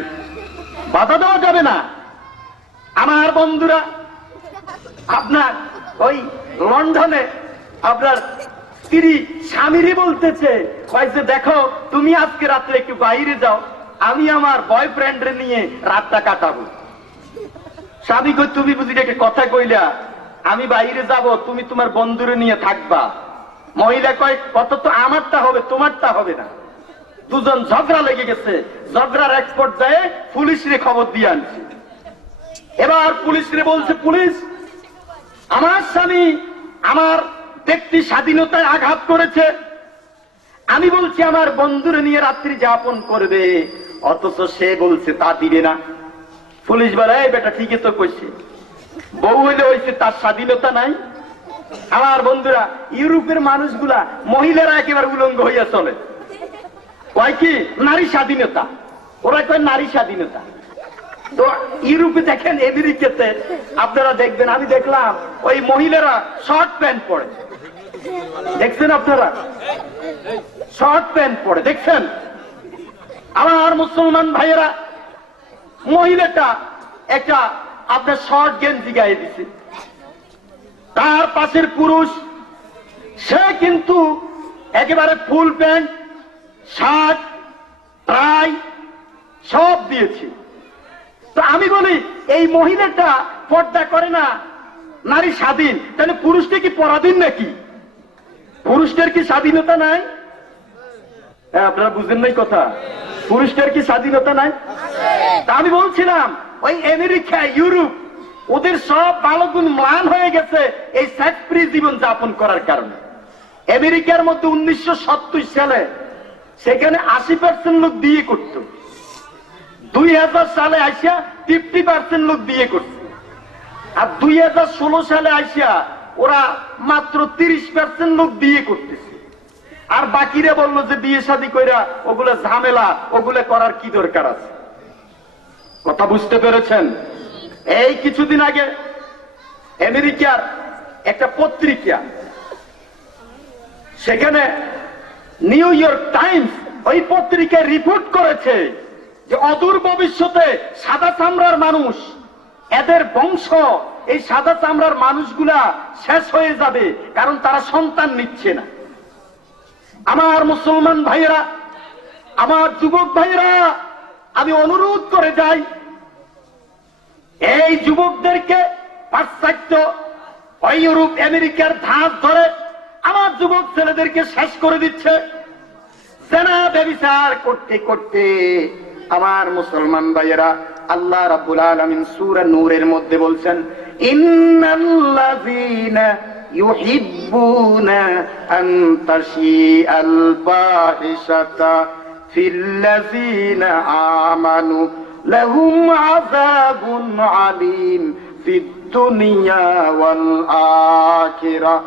বাধা দেওয়া যাবে না। আমার বন্ধুরা, আপনার ওই লন্ডনে আপনার স্ত্রী স্বামীরই বলতেছে, কয়েছে দেখো তুমি আজকে রাত্রে একটু বাইরে যাও, আমি আমার বয়ফ্রেন্ডে নিয়ে রাতটা কাটাবো। স্বামী কই, তুমি বুঝি একটা কথা কইলা, আমি বাইরে যাব, তুমি তোমার বন্ধুরে নিয়ে থাকবা। মহিলা কয়, কত তো আমারটা হবে, তোমারটা হবে না। দুজন ঝগড়া লেগে গেছে, ঝগড়ার এক পর্যায়ে পুলিশরে খবর দিয়ে আনছে। এবার পুলিশরে বলছে, পুলিশ, আমার স্বামী আমার ব্যক্তি স্বাধীনতায় আঘাত করেছে, আমি বলছি আমার বন্ধুরে নিয়ে রাত্রি যাপন করবে, অথচ সে বলছে তা দিবে না। পুলিশ বলে, এই বেটা ঠিকই তো কইছে, বউ হইলে হইছে, তার স্বাধীনতা নাই। আমার বন্ধুরা, ইউরোপের মানুষগুলা, মহিলারা একেবারে উলঙ্গ হইয়া চলে, কয় কি নারী স্বাধীনতা, ওরা কয় নারী স্বাধীনতা। তো ইউরোপে দেখেন, আমেরিকাতে আপনারা দেখবেন, আমি দেখলাম ওই মহিলারা শর্ট প্যান্ট পরে, দেখছেন আপনারা, শর্ট প্যান্ট পরে দেখছেন। আমার মুসলমান ভাইয়েরা, মহিলাটা একটা আপনার শর্ট গেঞ্জি গায়ে দিছে, তার পাশের পুরুষ সে কিন্তু একেবারে ফুল প্যান্ট, শার্ট, টাই সব দিয়েছে। তো আমি বলি, এই মহিলাটা পর্দা করে না, নারী স্বাধীন, তাহলে পুরুষটা কি পরাধীন নাকি? পুরুষদের কি স্বাধীনতা নাই? হ্যাঁ, আপনারা বুঝেন নাই কথা, পুরুষদের কি স্বাধীনতা নাই? তা আমি বলছিলাম, ওই আমেরিকা, ইউরোপ, ওদের সব ভালো গুণ ম্লান হয়ে গেছে এই সেক্স ফ্রি জীবন যাপন করার কারণে। আমেরিকার মধ্যে 1970 সালে সেখানে 80% লোক বিয়ে করত, 2000 সালে আসিয়া 50% লোক বিয়ে করছে, আর 2016 সালে আসিয়া ওরা মাত্র 30% লোক বিয়ে করতেছে। আর বাকিরা বললো যে বিয়ে শাদী কইরা ওগুলো ঝামেলা, ওগুলো করার কি দরকার আছে? কথা বুঝতে পেরেছেন? এই কিছুদিন আগে আমেরিকার একটা পত্রিকা, সেখানে নিউ ইয়র্ক টাইমস, ওই পত্রিকায় রিপোর্ট করেছে যে অদূর ভবিষ্যতে সাদা চামড়ার মানুষ, এদের বংশ, এই সাদা চামড়ার মানুষগুলা শেষ হয়ে যাবে, কারণ তারা সন্তান নিচ্ছে না। আমার মুসলমান ভাইয়েরা, আমার যুবক ভাইয়েরা, আমি অনুরোধ করে যাই, এই যুবকদেরকে পাশ্চাত্য ওই ইউরোপ আমেরিকার ধাঁচ ধরে আমার যুবক ছেলেদেরকে শেষ করে দিচ্ছে। জেনা ব্যভিচার করতে করতে আমার মুসলমান ভাইয়েরা, আল্লাহ রাব্বুল আলামিন সূরা নূরের মধ্যে বলছেন, ইন্নাল্লাযীনা ইউহিব্বুনা আন তাশিআল ফাহিশাতা ফিল্লাযীনা আমানু লাহুম আযাবুন আলীম ফিদ দুনিয়া ওয়াল আখিরাহ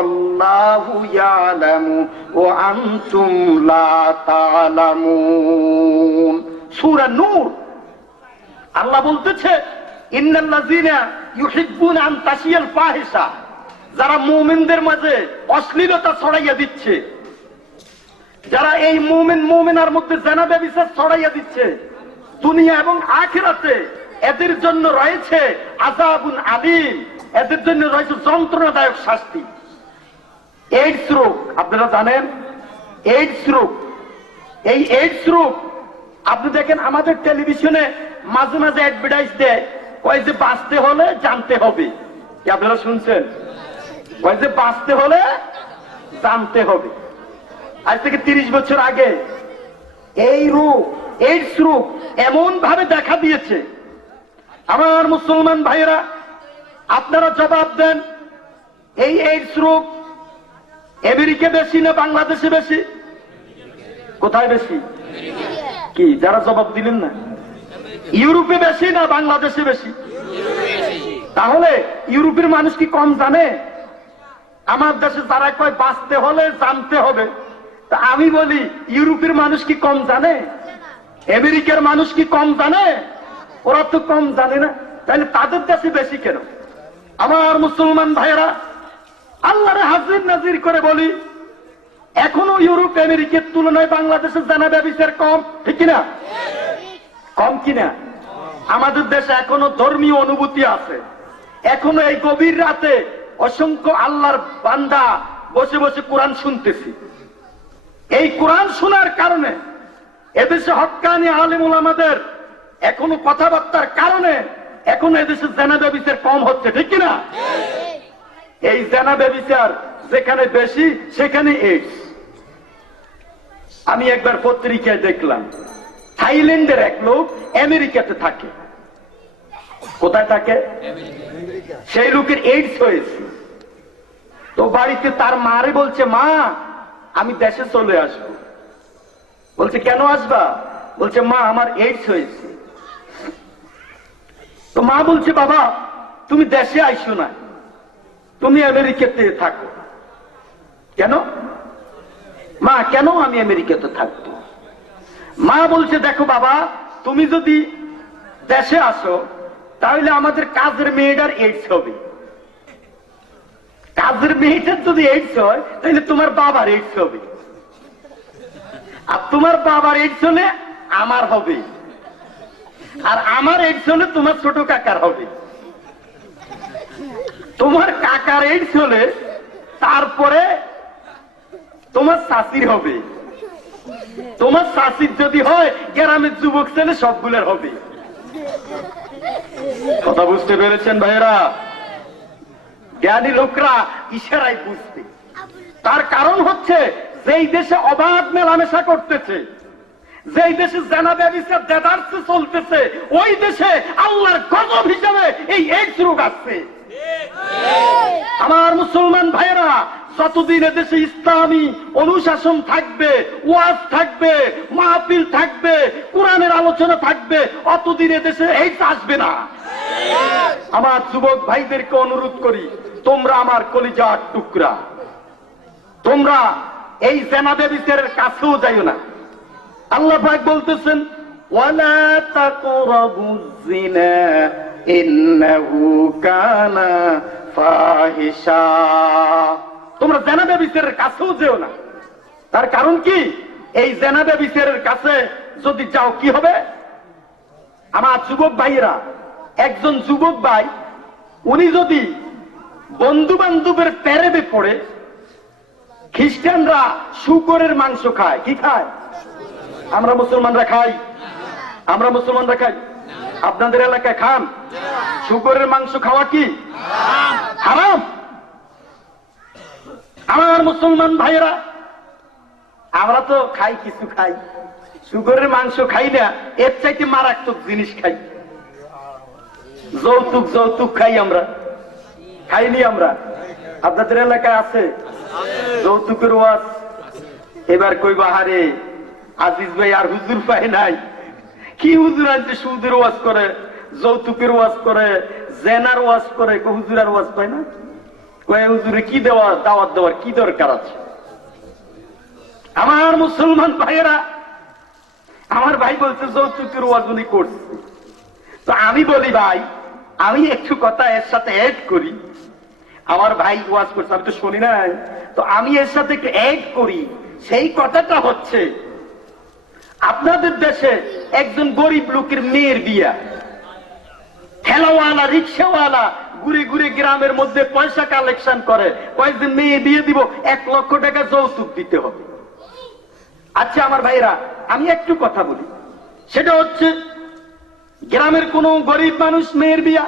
আল্লাহু ইয়ালামু ওয়া আনতুম লা তা'লামুন। সূরা নূর, আল্লাহ বলতেছে, ইন্নাল্লাযীনা ইউহিব্বুনা আন তাশিয়াল ফাহিশা, যারা মুমিনদের মাঝে অশ্লীলতা ছড়াইয়া দিচ্ছে, যারা এই মুমিনার মধ্যে জিনা ব্যভিচার ছড়াইয়া দিচ্ছে, দুনিয়া এবং আখিরাতে এদের জন্য রয়েছে আযাবুন আলীম, এদের জন্য রয়েছে যন্ত্রণাদায়ক শাস্তি। এইডস রোগ, আপনারা জানেন এইডস রোগ, এই এইডস রোগ আপনি দেখেন আমাদের টেলিভিশনে মাঝে মাঝে অ্যাডভার্টাইজ দেয়, কয় যে বাঁচতে হলে জানতে হবে। কি আপনারা শুনছেন? কয় যে বাঁচতে হলে জানতে হবে। আজ থেকে 30 বছর আগে এই রোগ, এইডস রোগ এমন ভাবে দেখা দিয়েছে। আমার মুসলমান ভাইয়েরা, আপনারা জবাব দেন, এই এইডস রোগ আমেরিকা বেশি না বাংলাদেশে বেশি? কোথায় বেশি? কি যারা জবাব দিলেন না? ইউরোপে বেশি না বাংলাদেশে বেশি? তাহলে ইউরোপের মানুষ কি কম জানে? আমার দেশে যারা কয় বাঁচতে হলে জানতে হবে, তা আমি বলি ইউরোপের মানুষ কি কম জানে? আমেরিকার মানুষ কি কম জানে? ওরা তো কম জানে না, তাহলে তাদের দেশে বেশি কেন? আমার মুসলমান ভাইয়েরা, আল্লাহরে হাজির নাজির করে বলি, এখনো ইউরোপ আমেরিকার তুলনায় বাংলাদেশের জিনা ব্যভিচার কম, ঠিক কিনা? কম কিনা? আমাদের দেশে এখনো ধর্মীয় অনুভূতি আছে, এখনো এই গভীর রাতে অসংখ্য আল্লাহর বান্দা বসে বসে কোরআন শুনতেছি। এই কোরআন শোনার কারণে এদেশে হক্কানি আলেম ওলামাদের এখনো কথাবার্তার কারণে এখনো এদেশে জিনা ব্যভিচার কম হচ্ছে, ঠিক কিনা? এই জিনা ব্যভিচার যেখানে বেশি সেখানে এইডস। আমি একবার পত্রিকায় দেখলাম, থাইল্যান্ডের এক লোক আমেরিকাতে থাকে, কোথায় থাকে? সেই লোকের এইডস হয়েছে, তো বাড়িতে তার মারে বলছে, মা আমি দেশে চলে আসবো। বলছে কেন আসবা? বলছে মা আমার এইডস হয়েছে। তো মা বলছে বাবা তুমি দেশে আইসো না, তুমি আমেরিকাতে থাকো। কেন মা, কেন আমি আমেরিকাতে থাকবো? মা বলছে দেখো বাবা, তুমি যদি দেশে আসো তাহলে আমাদের কাজের মেয়েটার এইডস হবে, কাজের মেয়েটার যদি এইডস হয় তাহলে তোমার বাবার এইডস হবে, আর তোমার বাবার এইডস হলে আমার হবে, আর আমার এইডস হলে তোমার ছোট কাকার হবে, তোমার কাকার এইডস হলে তারপরে তোমার শাশির হবে, তোমার শাশির যদি হয় গ্রামের যুবক ছেলে সবগুলোর হবে। কথা বুঝতে পেরেছেন ভাইয়েরা? জ্ঞানী লোকরা ইশারায় বুঝবে। তার কারণ হচ্ছে যেই দেশে অবাধ মেলামেশা করতেছে, যেই দেশে জানা ব্যবস্থা দেদারসে চলতেছে, ওই দেশে আল্লাহর গজব হিসাবে এই এইডস রোগ আসছে। আমার মুসলমান ভাইয়েরা, যতদিন এদেশে ইসলামী অনুশাসন থাকবে, ওয়াজ থাকবে, মাহফিল থাকবে, কোরআনের আলোচনা থাকবে, অতদিন এদেশে এইডস আসবে না। আমার যুবক ভাইদেরকে অনুরোধ করি, তোমরা আমার কলিজার টুকরা, তোমরা এই জেনাবে বিচারের কাছেও যাইও না। আল্লাহ পাক বলতেছেন ওয়ালা তাকরাবুজ জিনা ইন্নাহু কানা ফাহিশা, তোমরা জেনাবে বিচারের কাছেও যেও না। তার কারণ কি? এই জেনাবে বিচারের কাছে যদি যাও কি হবে? আমার যুবক ভাইয়েরা, একজন যুবক ভাই উনি যদি বন্ধু বান্ধবের প্যারেডে পড়ে, খ্রিস্টানরা শুকরের মাংস খায়, কি খায়? আমরা মুসলমানরা খাই, আমরা মুসলমানরা খাই। আপনাদের এলাকায় খান? শুকরের মাংস খাওয়া কি হারাম? আমার মুসলমান ভাইয়েরা, আমরা তো খাই, কিছু খাই, শুকরের মাংস খাই না, এর চাইতে মারাত্মক জিনিস খাই। যৌতুক, যৌতুক খাই আমরা, খাইনি আমরা? আপনাদের এলাকায় আছে যৌতুকের ওয়াজ? এবার কই বাহারে আজিজ ভাই আর হুজুর পায় নাই, কি হুজুর আনছে? সুদের ওয়াজ করে, যৌতুকের ওয়াজ করে, জেনার ওয়াজ করে, হুজুর আর ওয়াজ পায় না? কয় হুজুরে কি দেওয়া, দাওয়াত দেওয়ার কি দরকার আছে? আমার মুসলমান ভাইয়েরা, আমার ভাই বলছে যৌতুকের ওয়াজ উনি করছে, তো আমি বলি ভাই আমি একটু কথা এর সাথে অ্যাড করি। আমার ভাই ওয়াজ করছে, আমি তো শুনি নাই, তো আমি এর সাথে একটু অ্যাড করি। সেই কথাটা হচ্ছে, আপনাদের দেশে একজন গরিব লোকের মেয়ের বিয়া, ঠেলাওয়ালা রিক্সাওয়ালা ঘুরে ঘুরে গ্রামের মধ্যে পয়সা কালেকশন করে, কয়েকদিন মেয়ে বিয়ে দিব, 1 লক্ষ টাকা যৌতুক দিতে হবে। আচ্ছা আমার ভাইরা, আমি একটু কথা বলি, সেটা হচ্ছে গ্রামের কোন গরিব মানুষ মেয়ের বিয়া,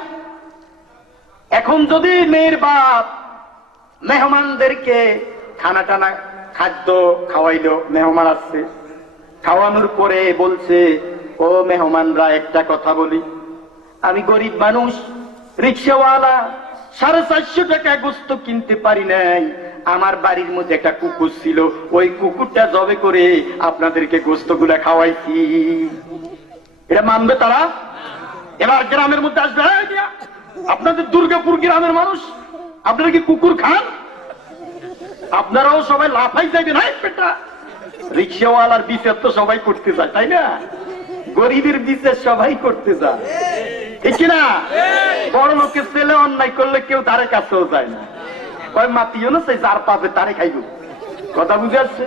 এখন যদি মেয়ের বাপ মেহমানদেরকে খানা টানা খাদ্য খাওয়াইলো, মেহমান আসছে, খাওয়ানোর পরে বলছে ও মেহমানরা একটা কথা বলি, আমি গরিব মানুষ, রিক্সাওয়ালা, 450 টাকা গোস্ত কিনতে পারি নাই, আমার বাড়ির মধ্যে একটা কুকুর ছিল, ওই কুকুরটা জবে করে আপনাদেরকে গোস্ত গুলা খাওয়াইছি। এটা মানবে তারা? এবার গ্রামের মধ্যে আসবে, আপনাদের দুর্গাপুর গ্রামের মানুষ, আপনারা কি কুকুর খান? আপনারাও সবাই লাফাই যাবেন, রিক্সাওয়ালার বিচার তো সবাই করতে যায়, তাই না? গরিবের বিচার সবাই করতে যায়, ঠিক না? বড় লোকের ছেলে অন্যায় করলে কেউ তারে কাছেও যায় না, কয় মাতিও না, সেই যার পাবে তারে খাইব। কথা বুঝে আসছে?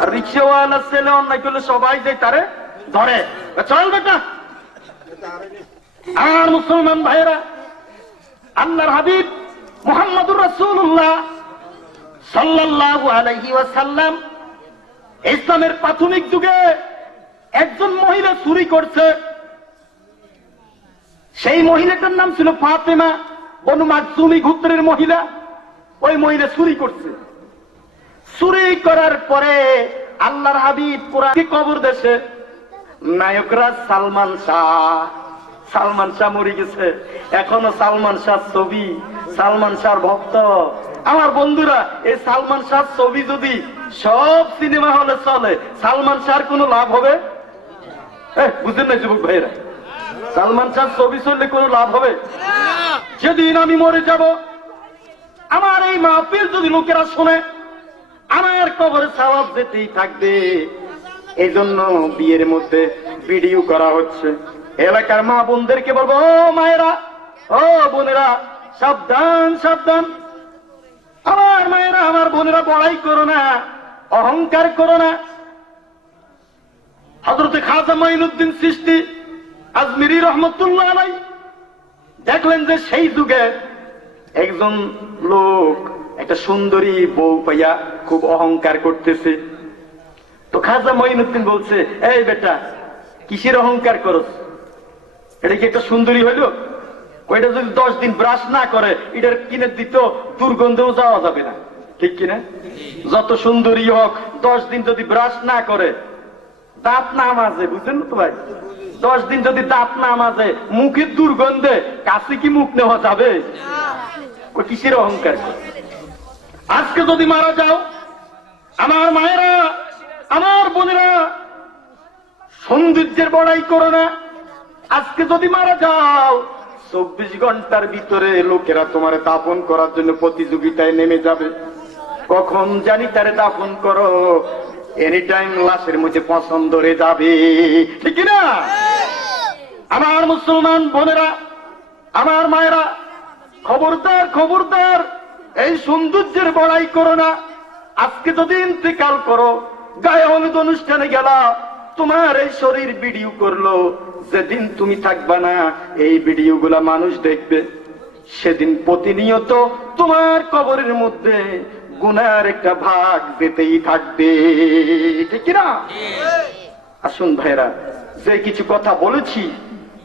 আর রিক্সাওয়ালার ছেলে অন্যায় করলে সবাই যায় তারে ধরে, চল বেটা। আর মুসলমান ভাইয়েরা, আল্লাহর হাবিব মুহাম্মদুর রাসূলুল্লাহ সাল্লাল্লাহু আলাইহি ওয়াসাল্লাম ইসলামের প্রাথমিক যুগে একজন মহিলা চুরি করছে, সেই মহিলাটার নাম ছিল ফাতেমা বনু মাকজুমি গোত্রের মহিলা। ওই মহিলা চুরি করছে, চুরি করার পরে আল্লাহর হাবিব কোরআন কবর দেশে নায়করা সালমান শাহ মরে গেছে, এখনো সালমান শাহ ছবি, সালমান শাহর ভক্ত। আমার বন্ধুরা, এই সালমান শাহ ছবি যদি সব সিনেমা হলে চলে, সালমান শাহর কোনো লাভ হবে? বুঝেন না যুবক ভাইরা? সালমান শাহ ছবি চললে কোনো লাভ হবে? যেদিন আমি মরে যাব, আমার এই মাহফিল যদি লোকেরা শোনে, আমার কবরে সওয়াব যেতেই থাকবে। এই জন্য বিয়ের মধ্যে ভিডিও করা হচ্ছে। এলাকার মা বোনদেরকে বলবো, ও মায়েরা, ও বোনেরা, সাবধান সাবধান। আমার মায়েরা, আমার বোনেরা, বড়াই করো না, অহংকার করো না। হযরতে খাজা মাইনুদ্দিন চিশতি আজমিরি রহমতুল্লাহ আলাইহি দেখলেন যে সেই যুগে একজন লোক একটা সুন্দরী বউ পাইয়া খুব অহংকার করতেছে। তো খাজা মাইনুদ্দিন বলছে, এই বেটা, কিসের অহংকার করস? এটা কি একটা সুন্দরী হইল? ওইটা যদি 10 দিন ব্রাশ না করে, এটার কিনে দিত দুর্গন্ধেও যাওয়া যাবে না, ঠিক কিনা? যত সুন্দরী হোক, 10 দিন যদি ব্রাশ না করে, দাঁত না মাজে, বুঝলেন তো ভাই, 10 দিন যদি দাঁত না মাজে, মুখের দুর্গন্ধে কাছে কি মুখ নেওয়া যাবে? ও কিসের অহংকার করে? আজকে যদি মারা যাও, আমার মায়েরা, আমার বোনেরা, সৌন্দর্যের বড়াই করো না। আজকে যদি মারা যাও, 24 ঘন্টার ভিতরে লোকেরা তোমার দাফন করার জন্য প্রতিযোগিতায় নেমে যাবে। কখন জানি তারে দাফন করো, এনি টাইম লাশের মধ্যে পছন্দ ধরে যাবে, ঠিক না? আমার মুসলমান বোনেরা, আমার মায়েরা, খবরদার খবরদার, এই সৌন্দর্যের বড়াই করো না। আজকে যদি ইন্তেকাল করো, গায়ে হলুদ অনুষ্ঠানে গেলা, তোমার এই শরীর ভিডিও করলো, যেদিন তুমি থাকবা না, এই ভিডিও গুলা মানুষ দেখবে। সেদিন প্রতিনিয়ত তোমার কবরের মধ্যে গুনার একটা ভাগ যেতেই থাকবে, ঠিক না? আসুন ভাইরা, যে কিছু কথা বলেছি,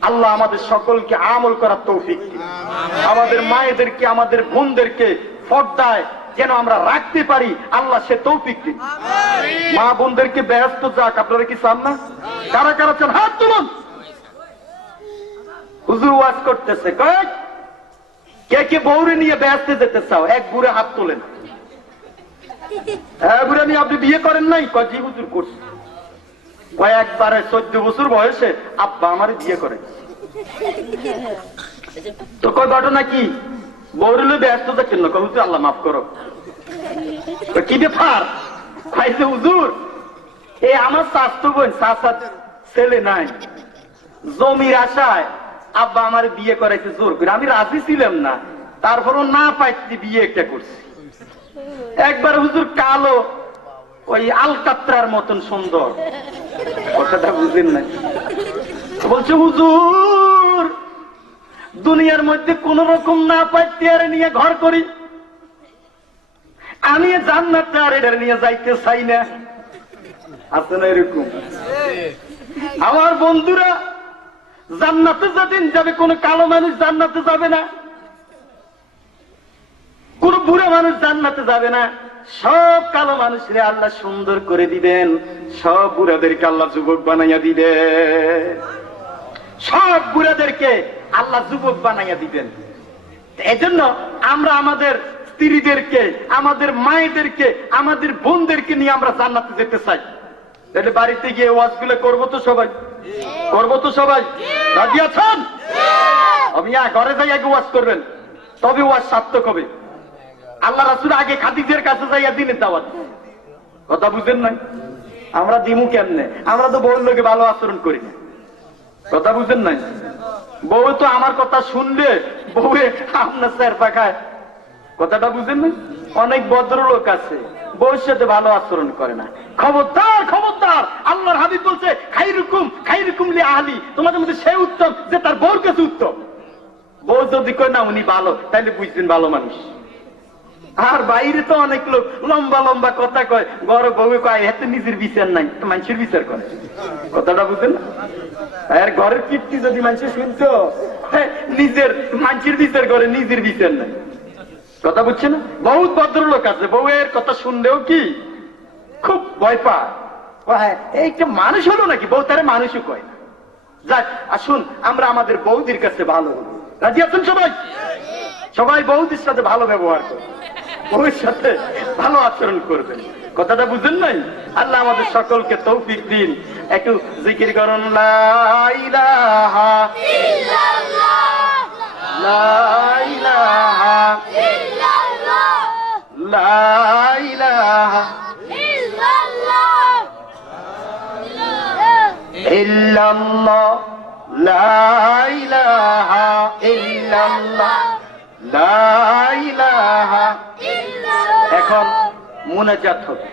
আল্লাহ আমাদের সকলকে আমল করার তৌফিক দিন। আমাদের মায়েদেরকে, আমাদের বোনদেরকে পর্দায় যেন আমরা রাখতে পারি, আল্লাহ সে তৌফিক দিন। মা বোনদেরকে ব্যস্ত যাক, আপনারা কি চান না? কারা কারা চান? হাত তুলুন। হুজুর ওয়াজ করতেছে, কয়েক কে কে বউরে নিয়ে ব্যস্ত যেতে চাও? এক বুড়ে হাত তোলেন। হ্যাঁ বুড়ে নিয়ে আপনি বিয়ে করেন নাই? কয়েক হুজুর করছে। কয়েকবারে 14 বছর বয়সে আব্বা আমার বিয়ে করে। তো কয় ঘটনা কি? বউরে নিয়ে ব্যস্ত যাচ্ছেন না? হুজুর আল্লাহ মাফ করো। কি ব্যাপার? খাইছে হুজুর, এই আমার স্বাস্থ্য বোন, চাচার ছেলে নাই, জমির আশায় আব্বা আমার বিয়ে করাইতে জোর করে। আমি রাজি ছিলাম না, তারপরও না পাইতে বিয়ে একটা করছি। একবার হুজুর কালো, ওই আলকাত্রার মতন সুন্দর, কথাটা বুঝেন না? বলছে হুজুর, দুনিয়ার মধ্যে কোন রকম না পাইতে আর নিয়ে ঘর করি, আমি জান্নাতে আর এটা নিয়ে যাইতে চাই না। আছে না এরকম? আমার বন্ধুরা, জান্নাতে যেদিন যাবে, কোন কালো মানুষ জান্নাতে যাবে না, কোন বুড়ো মানুষ জান্নাতে যাবে না। সব কালো মানুষরে আল্লাহ সুন্দর করে দিবেন, সব বুড়াদেরকে আল্লাহ যুবক বানাইয়া দিবেন, সব বুড়াদেরকে আল্লাহ যুবক বানাইয়া দিবেন। এজন্য আমরা আমাদের স্ত্রীদেরকে, আমাদের মায়েদেরকে, আমাদের বোনদেরকে নিয়ে আমরা জান্নাতে যেতে চাই। তাহলে বাড়িতে গিয়ে ওয়াজগুলো করবো তো সবাই? করবো তো সবাই? রাজি আছেন? আমি ঘরে যাই আগে ওয়াজ করবেন, তবে ওয়াজ সার্থক হবে। আল্লাহ রাসূল আগে খাদিজার কাছে যাইয়া দিনের দাওয়াত। কথা বুঝেন নাই? আমরা দিমু কেমনে? আমরা তো বউর লোকে ভালো আচরণ করি না। কথা বুঝেন নাই? বউ তো আমার কথা শুনলে বউয়ে আপনার স্যার পাখায়। কথাটা বুঝেন না? অনেক ভদ্রলোক আছে, বউর সাথে ভালো আচরণ করে না। খবরদার খবরদার, আল্লাহর হাবিব বলছে, খাইরুকুম লি আহলি, তোমাদের মধ্যে সে উত্তম যে তার বউর কাছে উত্তম। বউ যদি কয় না উনি ভালো, তাইলে বুঝছেন ভালো মানুষ। আর বাইরে তো অনেক লোক লম্বা লম্বা কথা কয়, ঘরে বউ কয় এতে নিজের বিচার নাই, মানুষের বিচার করে। কথাটা বুঝেন না? আর ঘরের কীর্তি যদি মানুষের শুনতো, নিজের মানুষের বিচার করে, নিজের বিচার নাই। কথা বুঝছে না? বহুত ভদ্রলোক আছে, বউয়ের কথা শুনলেও কি খুব ভয় পায়। এইটা মানুষ হলো নাকি? বউ তারা মানুষও কয় না। যাক, আসুন আমরা আমাদের বৌদির কাছে ভালো হবো। রাজি আছেন সবাই? সবাই বৌদির সাথে ভালো ব্যবহার করবেন, বউয়ের সাথে ভালো আচরণ করবেন। কথাটা বুঝেন নাই? আল্লাহ আমাদের সকলকে তৌফিক দিন। একটু জিকির করুন, লা ইলাহা ইল্লাল্লাহ, লা ইলাহা ইল্লাল্লাহ, লা ইলাহা ইল্লাল্লাহ, ইল্লাল্লাহ, লা ইলাহা ইল্লাল্লাহ, লা ইলাহা। এখন মুনাজাত হবে,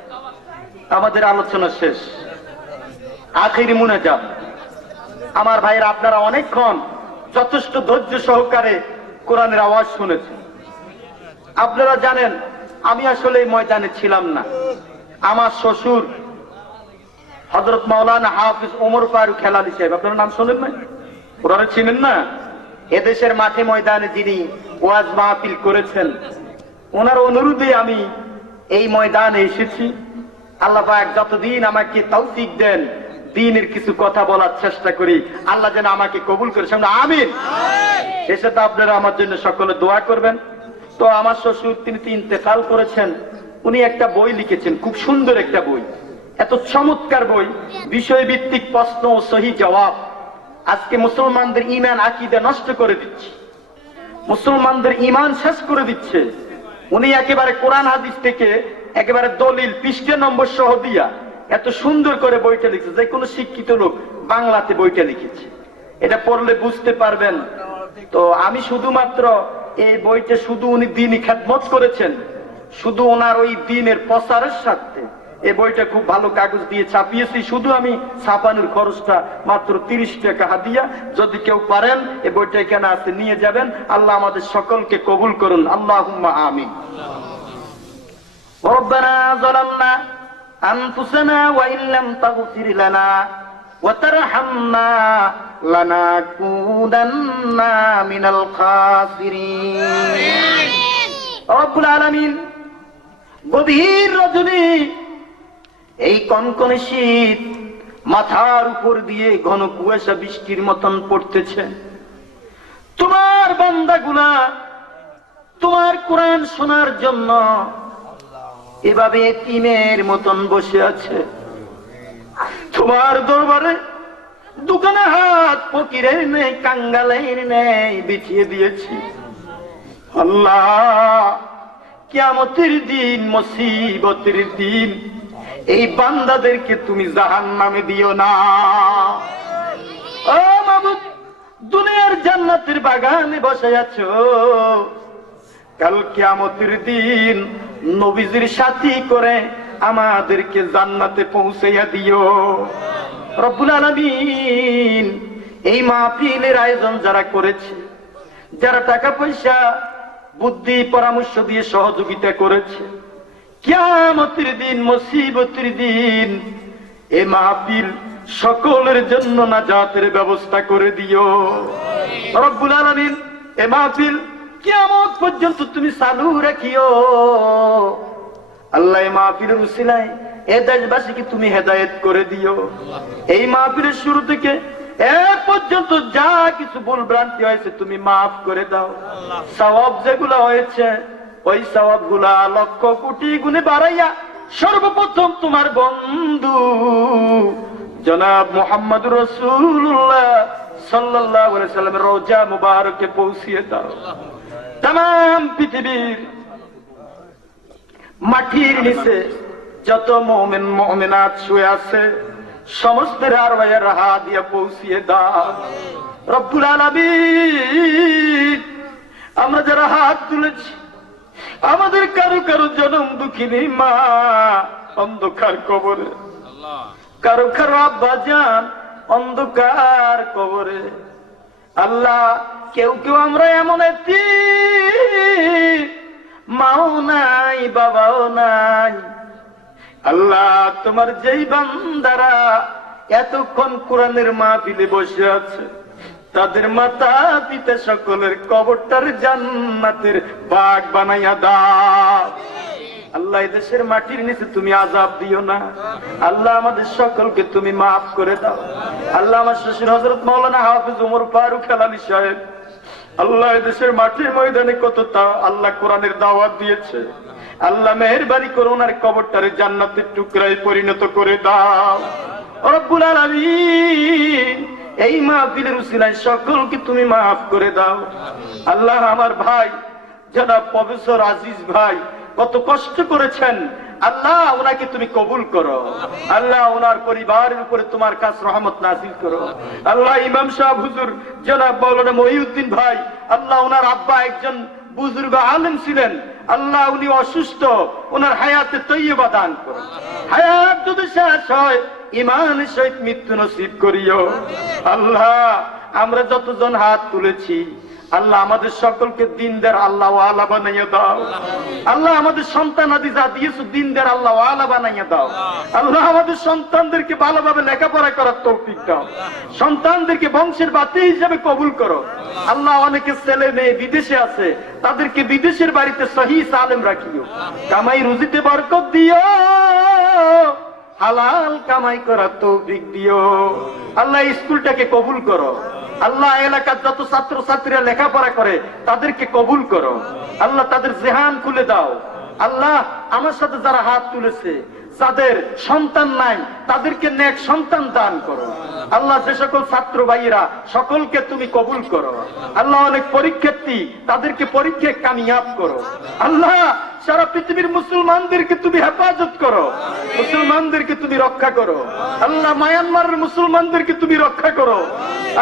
আমাদের আলোচনা শেষ, আখিরি মুনাজাত। আমার ভাইরা, আপনারা অনেকক্ষণ যথেষ্ট ধৈর্য সহকারে কোরআনের আওয়াজ শুনেছেন। আপনারা জানেন আমি আসলে এই ময়দানে ছিলাম না। আমার শ্বশুর হযরত মাওলানা হাফিজ ওমর ফারুক হেলালি সাহেব, আপনারা নাম শোনেন না? কোরআনে ছিলেন না? এদেশের মাঠে ময়দানে যিনি ওয়াজ মাহফিল করেছেন, ওনার অনুরোধে আমি এই ময়দানে এসেছি। আল্লাহ পাক যতদিন আমাকে তৌফিক দেন, দ্বীনের কিছু কথা বলার চেষ্টা করি। আল্লাহ যেন আমাকে কবুল করে, সামনে আমিন। এসে তো আপনারা আমার জন্য সকলে দোয়া করবেন। তো আমার শ্বশুর তিনি ইন্তেকাল করেছেন। উনি একটা বই লিখেছেন, খুব সুন্দর একটা বই, এত চমৎকার বই, বিষয়ভিত্তিক প্রশ্ন ও সহি জবাব। আজকে মুসলমানদের ঈমান আকীদা নষ্ট করে দিচ্ছে, মুসলমানদের ঈমান শেষ করে দিচ্ছে। উনি একেবারে কোরআন হাদিস থেকে একেবারে দলিল পৃষ্ঠা নম্বর সহ দিয়া এত সুন্দর করে বইটা লিখেছে, যে কোনো শিক্ষিত লোক বাংলাতে বইটা লিখেছে। এটা পড়লে বুঝতে পারবেন। তো আমি শুধুমাত্র এই বইটা শুধু উনি দ্বীনি খেদমত করেছেন, শুধু ওনার ওই দ্বীনের প্রচারের স্বার্থে এই বইটা খুব ভালো কাগজ দিয়ে ছাপিয়েছি। শুধু আমি ছাপানোর খরচটা মাত্র 30 টাকা হাদিয়া। যদি কেউ পারেন এই বইটা এখানে আছে, নিয়ে যাবেন। আল্লাহ আমাদের সকলকে কবুল করুন, আল্লাহুম্মা আমিন। রব্বানা যালামনা আনফুসানা ওয়া ইল্লাম তাগফির লানা ওয়া তারহামনা লানাকুনান্না মিনাল খাসিরিন। রব্বুল আলামিন, গভীর রজনী, এই কনকনে শীত, মাথার উপর দিয়ে ঘন কুয়াশা বৃষ্টির মতন পড়তেছে। তোমার বান্দাগুলা তোমার কোরআন শোনার জন্য এভাবে এতিমের মতন বসে আছে। তোমার দরবারে দোকানে হাত ফকিরের নেই, কাঙ্গালের নেই বিছিয়ে দিয়েছি। আল্লাহ, কিয়ামতের দিন, মুসিবতের দিন এই বান্দাদেরকে তুমি জাহান্নামে দিও না। ও মাবুদ, দুনিয়ার জান্নাতের বাগানে বসে আছো, কাল কিয়ামতের দিন নবীজির সাথী করে আমাদেরকে জান্নাতে পৌঁছাইয়া দিও। রব্বুল আলামিন, এই মাহফিলের আয়োজন যারা করেছে, যারা টাকা পয়সা বুদ্ধি পরামর্শ দিয়ে সহযোগিতা করেছে, কিয়ামতের দিন, মুসিবতের দিন এই মাহফিল সকলের জন্য নাজাতের ব্যবস্থা করে দিও। রব্বুল আলামিন, এই মাহফিল কিয়ামত পর্যন্ত তুমি চালু রাখিও। আল্লাহ, এই মাহফিলের উসিলায় এই দেশবাসীকে তুমি হেদায়েত করে দিও। এই মাহফিলের শুরু থেকে এ পর্যন্ত যা কিছু ভুল ভ্রান্তি হয়েছে তুমি মাফ করে দাও। সওয়াব যেগুলো হয়েছে ওই সওয়াব গুলা লক্ষ কোটি গুণে বাড়াইয়া সর্বপ্রথম তোমার বন্ধু জনাব মুহাম্মদুর রাসূলুল্লাহ সাল্লাল্লাহু আলাইহি সাল্লামের রওজা মুবারকে পৌঁছিয়ে দাও। তাম পৃথিবীর মাটির নিচে যত মুমিন মুমিনাত শুয়ে আছে সমস্তের আরওয়াহের হাত দিয়ে পৌঁছিয়ে দাও। রব্বুল আলামিন, আমরা যারা হাত তুলেছি, আমাদের কারো কারো জনম দুঃখিনী মা অন্ধকার কবরে, কারো কারো আব্বা জান অন্ধকার কবরে। আল্লাহ, কেউ কেউ আমরা এমন একটি মাও নাই, বাবাও নাই। আল্লাহ, তোমার যেই বান্দারা এতক্ষণ কোরআনের মাহফিলে বসে আছে, তাদের মাতা পিতা সকলের কবরটার জান্নাতের বাগ বানাইয়া দাও। আল্লাহ এই দেশের মাটির নিচে তুমি আযাব দিও না। আল্লাহ আমাদের সকলকে তুমি মাফ করে দাও। আল্লাহ আমার শ্বশুর হযরত মাওলানা হাফেজ ওমর ফারুক আলামী সাহেব, আল্লাহ এই দেশের মাটির ময়দানে কত আল্লাহ কোরআনের দাওয়াত দিয়েছে। আল্লাহ মেহেরবানি করে ওনার কবরটারে জান্নাতের টুকরায় পরিণত করে দাও রব্বুল আলামিন। এই মাহফিলের উসিলায় সকলকে তুমি মাফ করে দাও। আল্লাহ আমার ভাই জনাব প্রফেসর আজিজ ভাই কত কষ্ট করেছেন, আল্লাহ ওনাকে তুমি কবুল করো। আল্লাহ ওনার পরিবারের উপরে তোমার কাছ রহমত নাযিল করো। আল্লাহ ইমাম সাহেব হুজুর জনাব মাওলানা মহিউদ্দিন ভাই, আল্লাহ ওনার আব্বা একজন বুজুর্গ আলেম ছিলেন, আল্লাহ উনি অসুস্থ, ওনার হায়াতে তৈয়বা দান করো। হায়াত যদি শেষ হয় ঈমানের সহিত মৃত্যু নসিব করিও। আল্লাহ আমরা যতজন হাত তুলেছি, আল্লাহ আমাদের সকলকে দিনদার আল্লাহ ওয়ালা বানাইয়া দাও। আল্লাহ আমাদের সন্তানাদি যা দিয়েছো দিনদার আল্লাহ ওয়ালা বানাইয়া দাও। আল্লাহ আমাদের সন্তানদেরকে ভালোভাবে লেখাপড়া করার তৌফিক দাও। সন্তানদেরকে বংশের বাতি হিসাবে কবুল করো। আল্লাহ অনেকে ছেলে মেয়ে বিদেশে আছে, তাদেরকে বিদেশের বাড়িতে সহিহ সালেম রাখিও। কামাই রুজিতে বরকত দিও, হালাল কামাই করার তৌফিক দিও। আল্লাহ স্কুলটাকে কবুল করো। আল্লাহ এলাকার যত ছাত্র ছাত্রীরা লেখাপড়া করে তাদেরকে কবুল করো। আল্লাহ তাদের জেহান খুলে দাও। আল্লাহ আমার সাথে যারা হাত তুলেছে, যাদের সন্তান নাই, তাদেরকে নেক সন্তান দান করো। আল্লাহ যে সকল ছাত্র ভাইয়েরা সকলকে তুমি কবুল করো। আল্লাহ অনেক পরীক্ষার্থী, তাদেরকে পরীক্ষায় কামিয়াব করো। আল্লাহ সারা পৃথিবীর মুসলমানদেরকে তুমি হেফাজত করো, মুসলমানদেরকে তুমি রক্ষা করো। আল্লাহ মায়ানমারের মুসলমানদেরকে তুমি রক্ষা করো।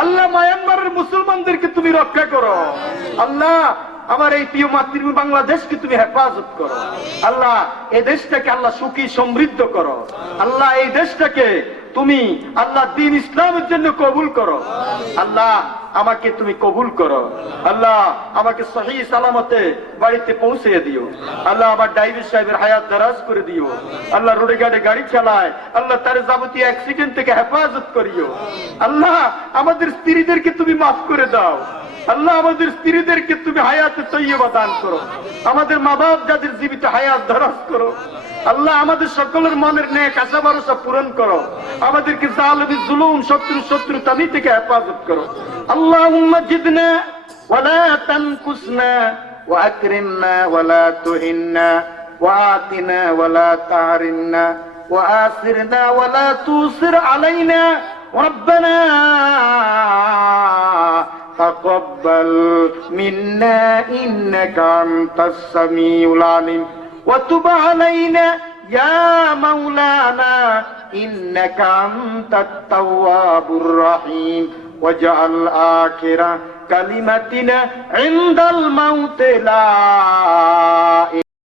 আল্লাহ মায়ানমারের মুসলমানদেরকে তুমি রক্ষা করো। আল্লাহ আমার এই প্রিয় মাতৃভূমি বাংলাদেশকে তুমি হেফাজত করো। আল্লাহ এই দেশটাকে আল্লাহ সুখী সমৃদ্ধ করো। আল্লাহ এই দেশটাকে তুমি আল্লাহ দ্বীন ইসলামের জন্য কবুল করো। আল্লাহ আমাকে তুমি কবুল করো। আল্লাহ আমাকে সহি সালামতে বাড়িতে পৌঁছে দিও। আল্লাহ আমার ড্রাইভার সাহেবের হায়াত দারাজ করে দিও। আল্লাহ রোডে ঘাটে গাড়ি চালায়, আল্লাহ তার যাবতীয় অ্যাক্সিডেন্ট থেকে হেফাজত করিও। আল্লাহ আমাদের স্ত্রীদেরকে তুমি মাফ করে দাও। আল্লাহ আমাদের স্ত্রীদেরকে তুমি হায়াতে তৈয়বা দান করো। আমাদের মা বাপ যাদের জীবিত হায়াত দারাজ করো। আল্লাহ আমাদের সকলের মনের নেক আশা ভরসা পূরণ করো। আমাদেরকে জালিমি জুলুম শত্রুতামি থেকে হেফাজত করো। আল্লাহুম্মা জিদনা ওয়ালা তানকুসনা ওয়া আকরিমনা ওয়ালা তুহিন্না ওয়া আতিনা ওয়ালা তাহরিমনা ওয়া আসিরনা ওয়ালা তুসির আলাইনা রব্বানা تقبل منا إنك أنت السميع العليم وتب علينا يا مولانا إنك أنت التواب الرحيم واجعل آخر كلمتنا عند الموت لا